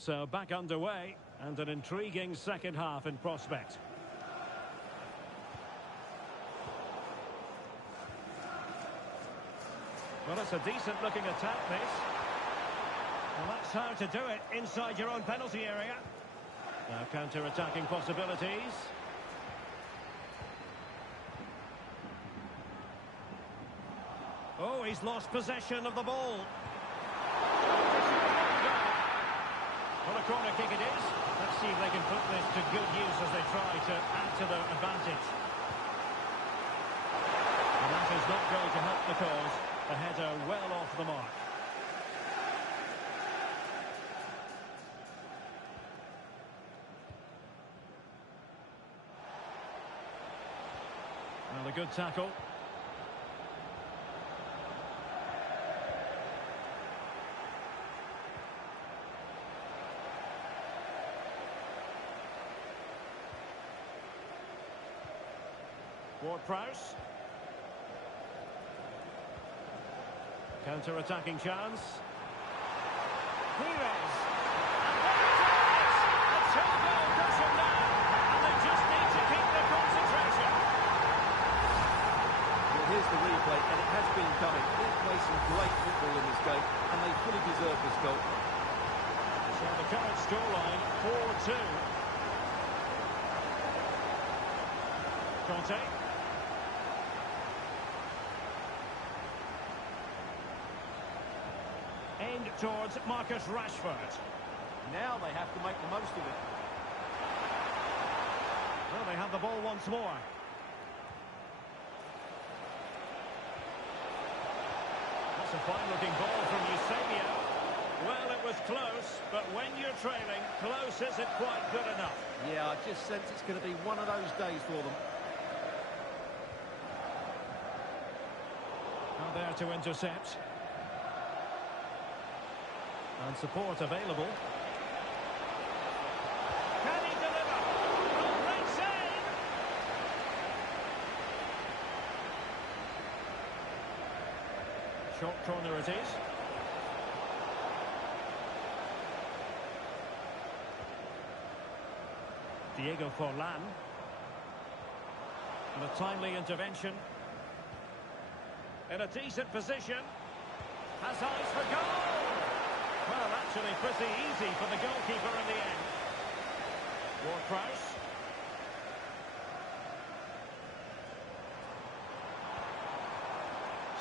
So back underway, and an intriguing second half in prospect. Well, it's a decent-looking attack, this. Well, that's how to do it, inside your own penalty area. Now counter-attacking possibilities. Oh, he's lost possession of the ball. Well, a corner kick it is. Let's see if they can put this to good use as they try to add to their advantage. And that is not going to help the cause. The header well off the mark. Well, a good tackle. Ward-Prowse. Counter-attacking chance. Pires. And there it is! A two-goal cushion now, and they just need to keep the concentration. Well, here's the replay, and it has been coming. They've played some great football in this game, and they fully deserve this goal. So the current scoreline, 4-2. Conte. Aimed towards Marcus Rashford. Now they have to make the most of it. Well, they have the ball once more. That's a fine-looking ball from Eusebio. Well, it was close, but when you're trailing, close isn't quite good enough. Yeah, I just sense it's going to be one of those days for them. Now there to intercept. And support available. Can he deliver? Oh, great save! Short corner it is. Diego Forlan. And a timely intervention. In a decent position. Has eyes for goal! Well, actually pretty easy for the goalkeeper in the end. Ward-Prowse.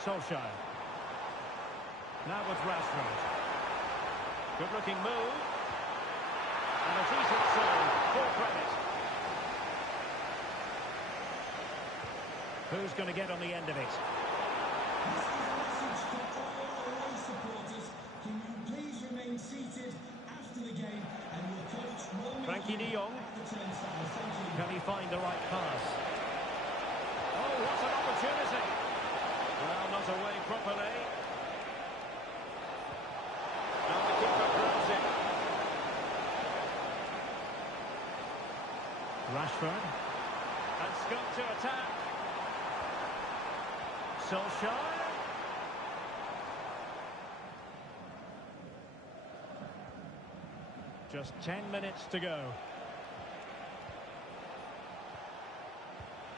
Solskjaer. Now with Rashford. Good-looking move. And a decent save, full credit. Who's going to get on the end of it? This is a message to all away supporters. Can you please remain seated after the game, and your coach will meet Frankie de you Jong. at the turnstile. Thank you. Can he find the right pass? Oh, what an opportunity! Well, not away properly. And the keeper grabs it. Rashford. And Scott to attack. Solskjaer. Just 10 minutes to go.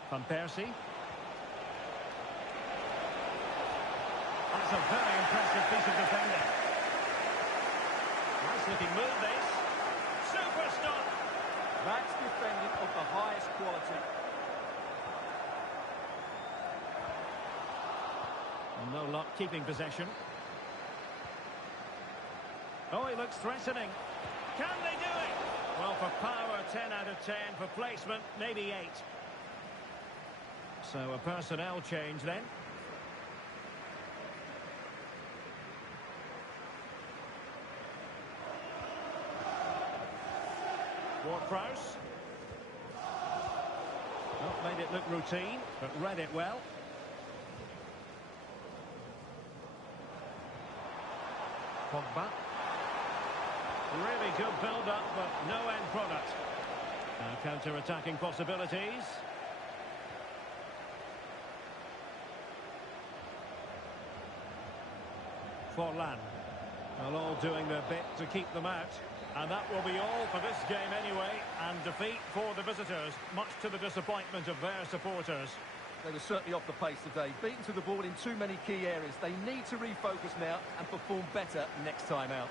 Van Persie. That's a very impressive piece of defending. Nice looking move this. Super stop. That's defending of the highest quality. No luck keeping possession. Oh, he looks threatening. Can they do it? Well, for power, 10 out of 10. For placement, maybe 8. So a personnel change then. Ward-Prowse. Not made it look routine, but read it well. Pogba. Really good build-up, but no end product. Now counter-attacking possibilities. Forlan. Well, all doing their bit to keep them out. And that will be all for this game anyway. And defeat for the visitors, much to the disappointment of their supporters. They were certainly off the pace today, beaten to the ball in too many key areas. They need to refocus now and perform better next time out.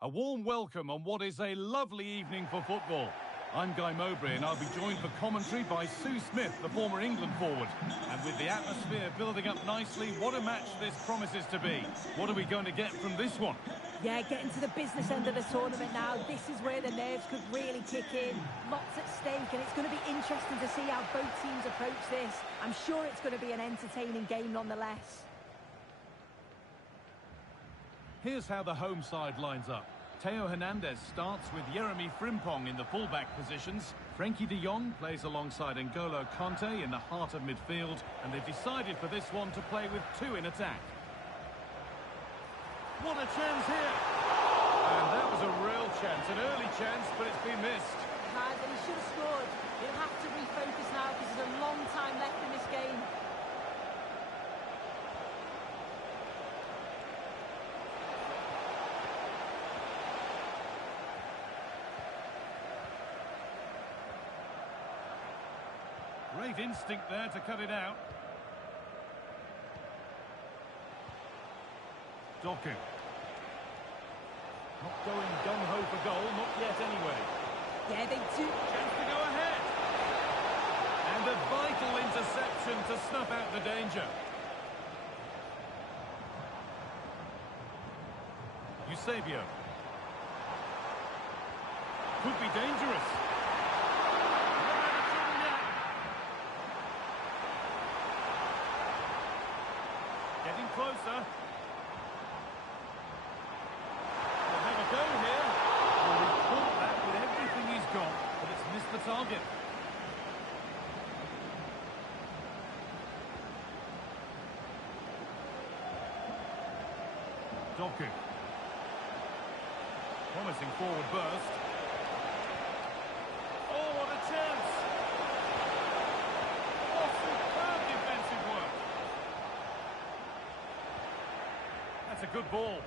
A warm welcome on what is a lovely evening for football. I'm Guy Mowbray and I'll be joined for commentary by Sue Smith, the former England forward. And with the atmosphere building up nicely, what a match this promises to be. What are we going to get from this one? Yeah, getting to the business end of the tournament now. This is where the nerves could really kick in. Lots at stake, and it's going to be interesting to see how both teams approach this. I'm sure it's going to be an entertaining game nonetheless. Here's how the home side lines up. Theo Hernandez starts with Jeremy Frimpong in the fullback positions. Frenkie de Jong plays alongside N'Golo Kanté in the heart of midfield. And they've decided for this one to play with two in attack. What a chance here! And that was a real chance, an early chance, but it's been missed. It has, and he should have scored. He'll have to refocus now because there's a long time left in this game. Great instinct there to cut it out. Doku. Not going gung-ho for goal, not yet anyway. Yeah, they do. Chance to go ahead. And a vital interception to snuff out the danger. Eusebio. Could be dangerous. Not out of trouble yet. Getting closer. Go here. Well, he caught that with everything he's got, but it's missed the target. Doku. Promising forward burst. Oh, what a chance! Oh, superb defensive work. That's a good ball.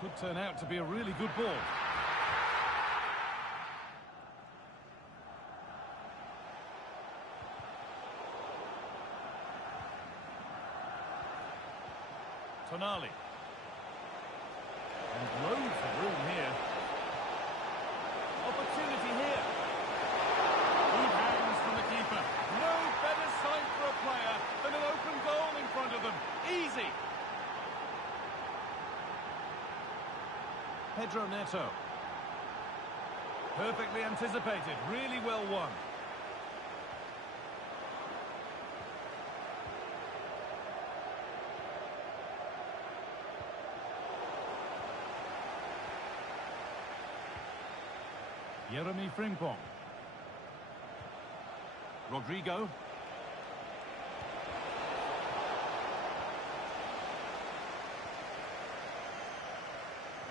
Could turn out to be a really good ball. Tonali. And loads of room here. Opportunity here. Good hands from the keeper. No better sight for a player than an open goal in front of them. Easy. Pedro Neto. Perfectly anticipated, really well won. Jeremy Frimpong. Rodrigo.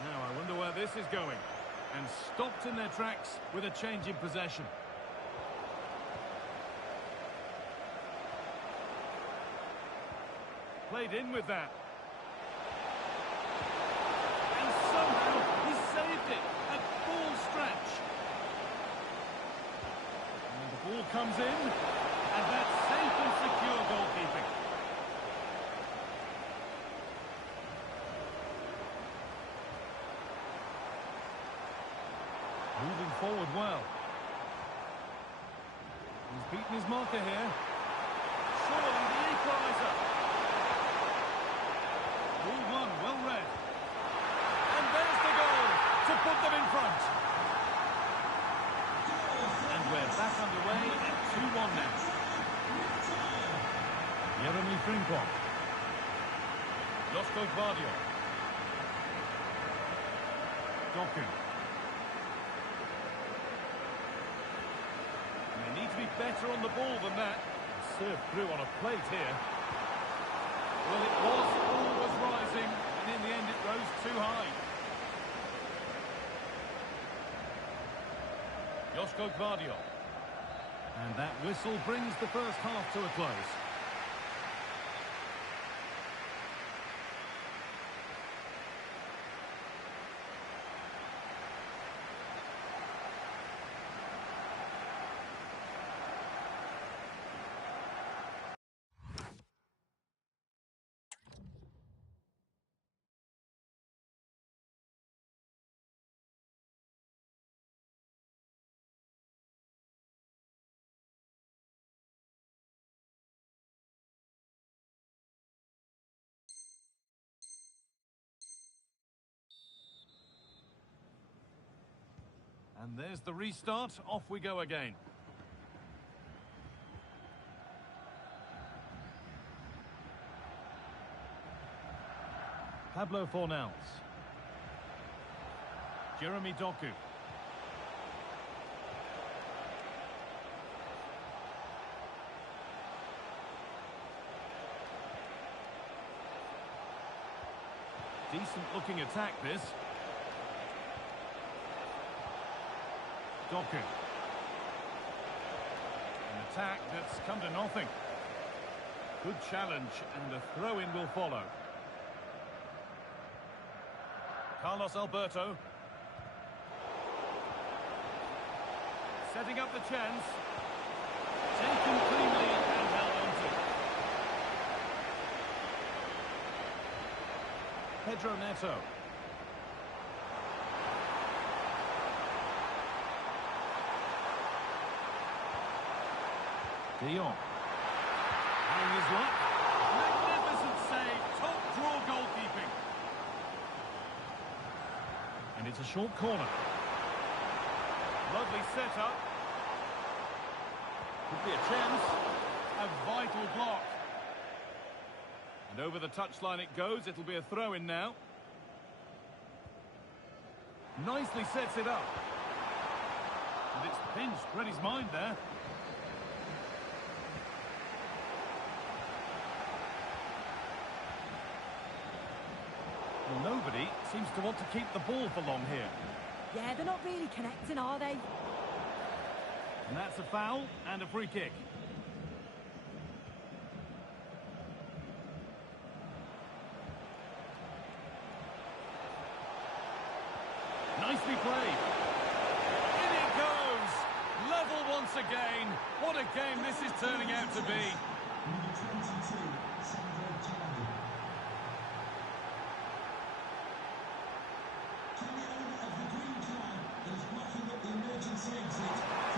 Now, I wonder where this is going. And stopped in their tracks with a change in possession. Played in with that. And somehow he saved it at full stretch. And the ball comes in. And that's safe and secure goalkeeping. Moving forward well. He's beaten his marker here. Surely the equaliser. Ball won, well read. And there's the goal to put them in front. And we're back underway at 2-1 now. Jeremy Frimpong. Josko Gvardiol. Doku. They need to be better on the ball than that. Served through on a plate here. Well, it was always rising, and in the end it rose too high. Josko Gvardiol. And that whistle brings the first half to a close. And there's the restart. Off we go again. Pablo Fornals. Jeremy Doku. Decent looking attack this. Doku. An attack that's come to nothing. Good challenge, and a throw-in will follow. Carlos Alberto. Setting up the chance. Taken cleanly and held onto. Pedro Neto. De Jong. Trying his luck. Magnificent save. Top draw goalkeeping. And it's a short corner. Lovely setup. Could be a chance. A vital block. And over the touchline it goes. It'll be a throw-in now. Nicely sets it up. And it's pinched Freddie's mind there. Well, nobody seems to want to keep the ball for long here. Yeah, they're not really connecting, are they? And that's a foul and a free kick. Nicely played. In it goes. Level once again. What a game this is turning out to be. Number 22, Sandro Tonali. Carry owner of the green car is blocking up the emergency exit.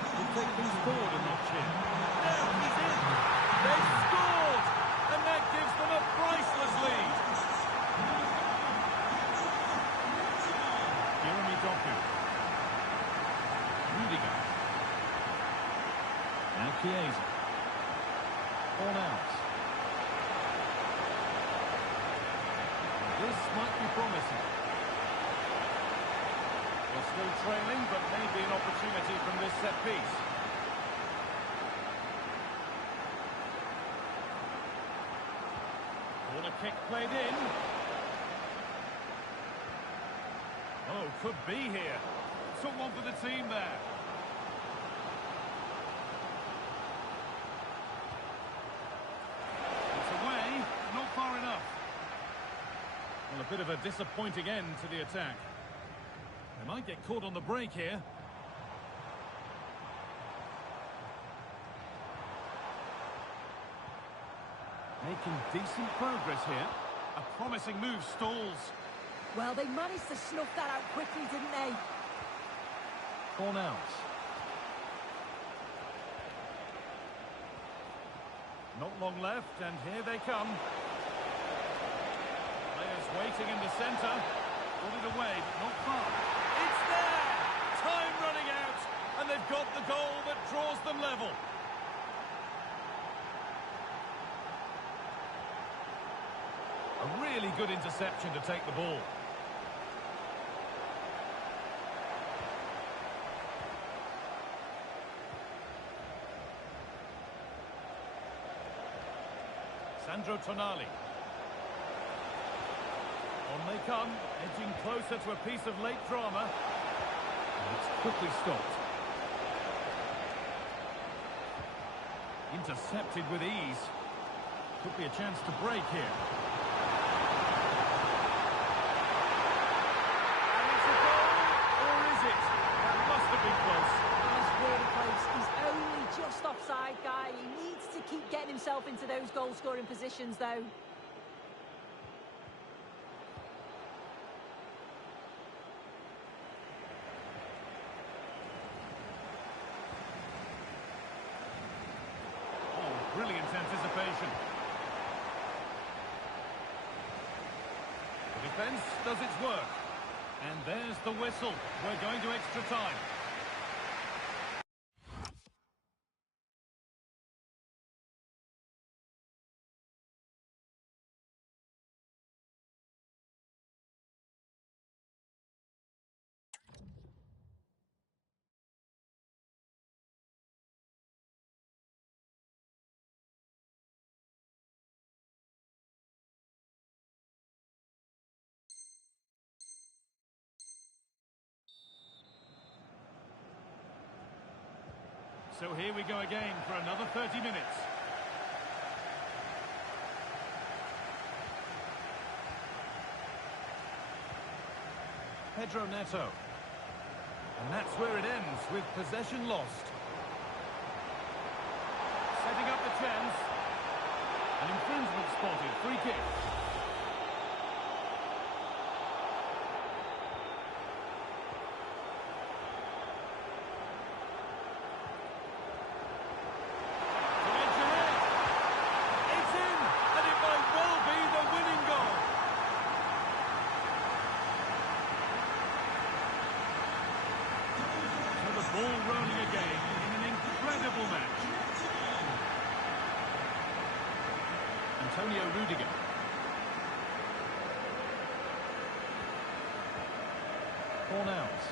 We'll take things forward a notch here. Now he's in. They've scored. And that gives them a priceless lead. Jeremy Doku. Rudiger. Now Chiesa. Fornals. This might be promising. They're still trailing, but maybe an opportunity from this set piece. Corner kick played in. Oh, could be here. Took one for the team there. It's away, not far enough. Well, a bit of a disappointing end to the attack. They might get caught on the break here. Making decent progress here. A promising move stalls. Well, they managed to snuff that out quickly, didn't they? Fornals. Not long left, and here they come. Players waiting in the centre. Got it away, but not far. It's there! Time running out, and they've got the goal that draws them level. A really good interception to take the ball. Sandro Tonali. On they come, edging closer to a piece of late drama. And it's quickly stopped. Intercepted with ease. Could be a chance to break here. And it's a goal, or is it? That must have been close. He's really close. He's only just offside, guy. He needs to keep getting himself into those goal-scoring positions, though. Brilliant anticipation. The defence does its work. And there's the whistle. We're going to extra time. So here we go again for another 30 minutes. Pedro Neto. And that's where it ends, with possession lost. Setting up the chance. An infringement spotted. Free kick. To edge ahead. It's in, and it might well be the winning goal. So the ball rolling again in an incredible match. Antonio Rudiger. Fornals.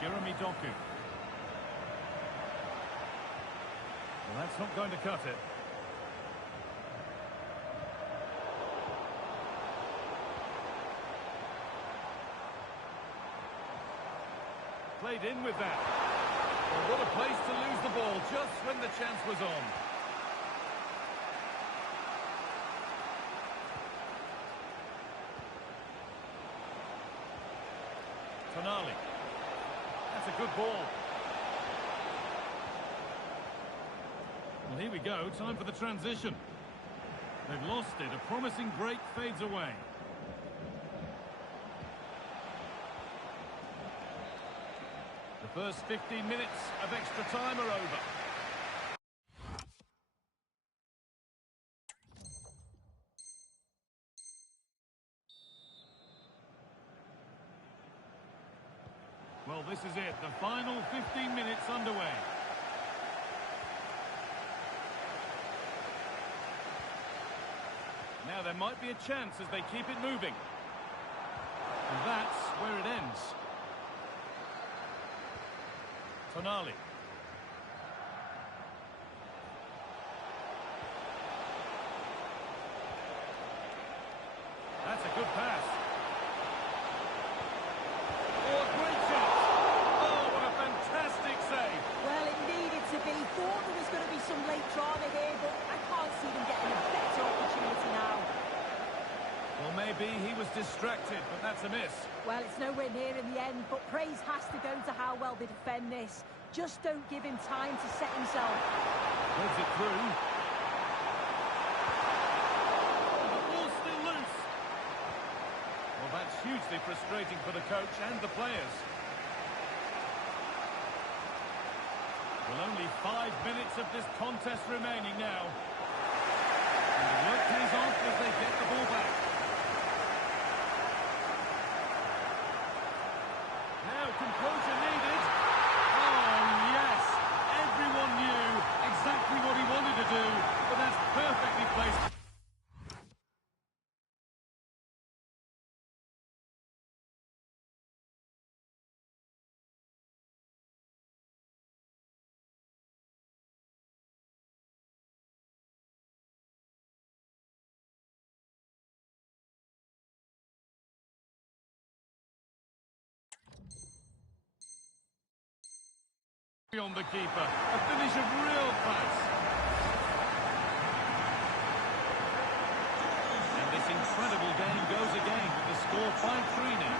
Jeremy Doku. Well, that's not going to cut it. Played in with that. Well, what a place to lose the ball just when the chance was on. Tonali. That's a good ball. Well, here we go. Time for the transition. They've lost it. A promising break fades away. The first 15 minutes of extra time are over. Well, this is it. The final 15 minutes underway. Now there might be a chance as they keep it moving. And that's where it ends. Tonali. That's a good pass. Oh, a great shot. Oh, what a fantastic save. Well, it needed to be. Thought there was going to be some late drama here, but I can't see them getting a better opportunity now. Well, maybe he was distracted, but that's a miss. Well, it's nowhere near in the end, but praise has to go to how well they defend this. Just don't give him time to set himself. Holds it through. The ball's still loose. Well, that's hugely frustrating for the coach and the players. Well, only 5 minutes of this contest remaining now. And the work pays off as they get the ball back. Now, composure needed. Oh, yes. Everyone knew exactly what he wanted to do, but that's perfectly placed. On the keeper, a finish of real class. And this incredible game goes again with the score 5-3 now.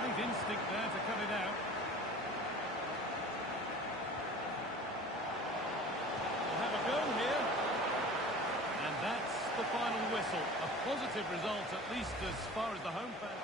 Great instinct there to cut it out. We'll have a go here. And that's the final whistle. A positive result, at least as far as the home fans.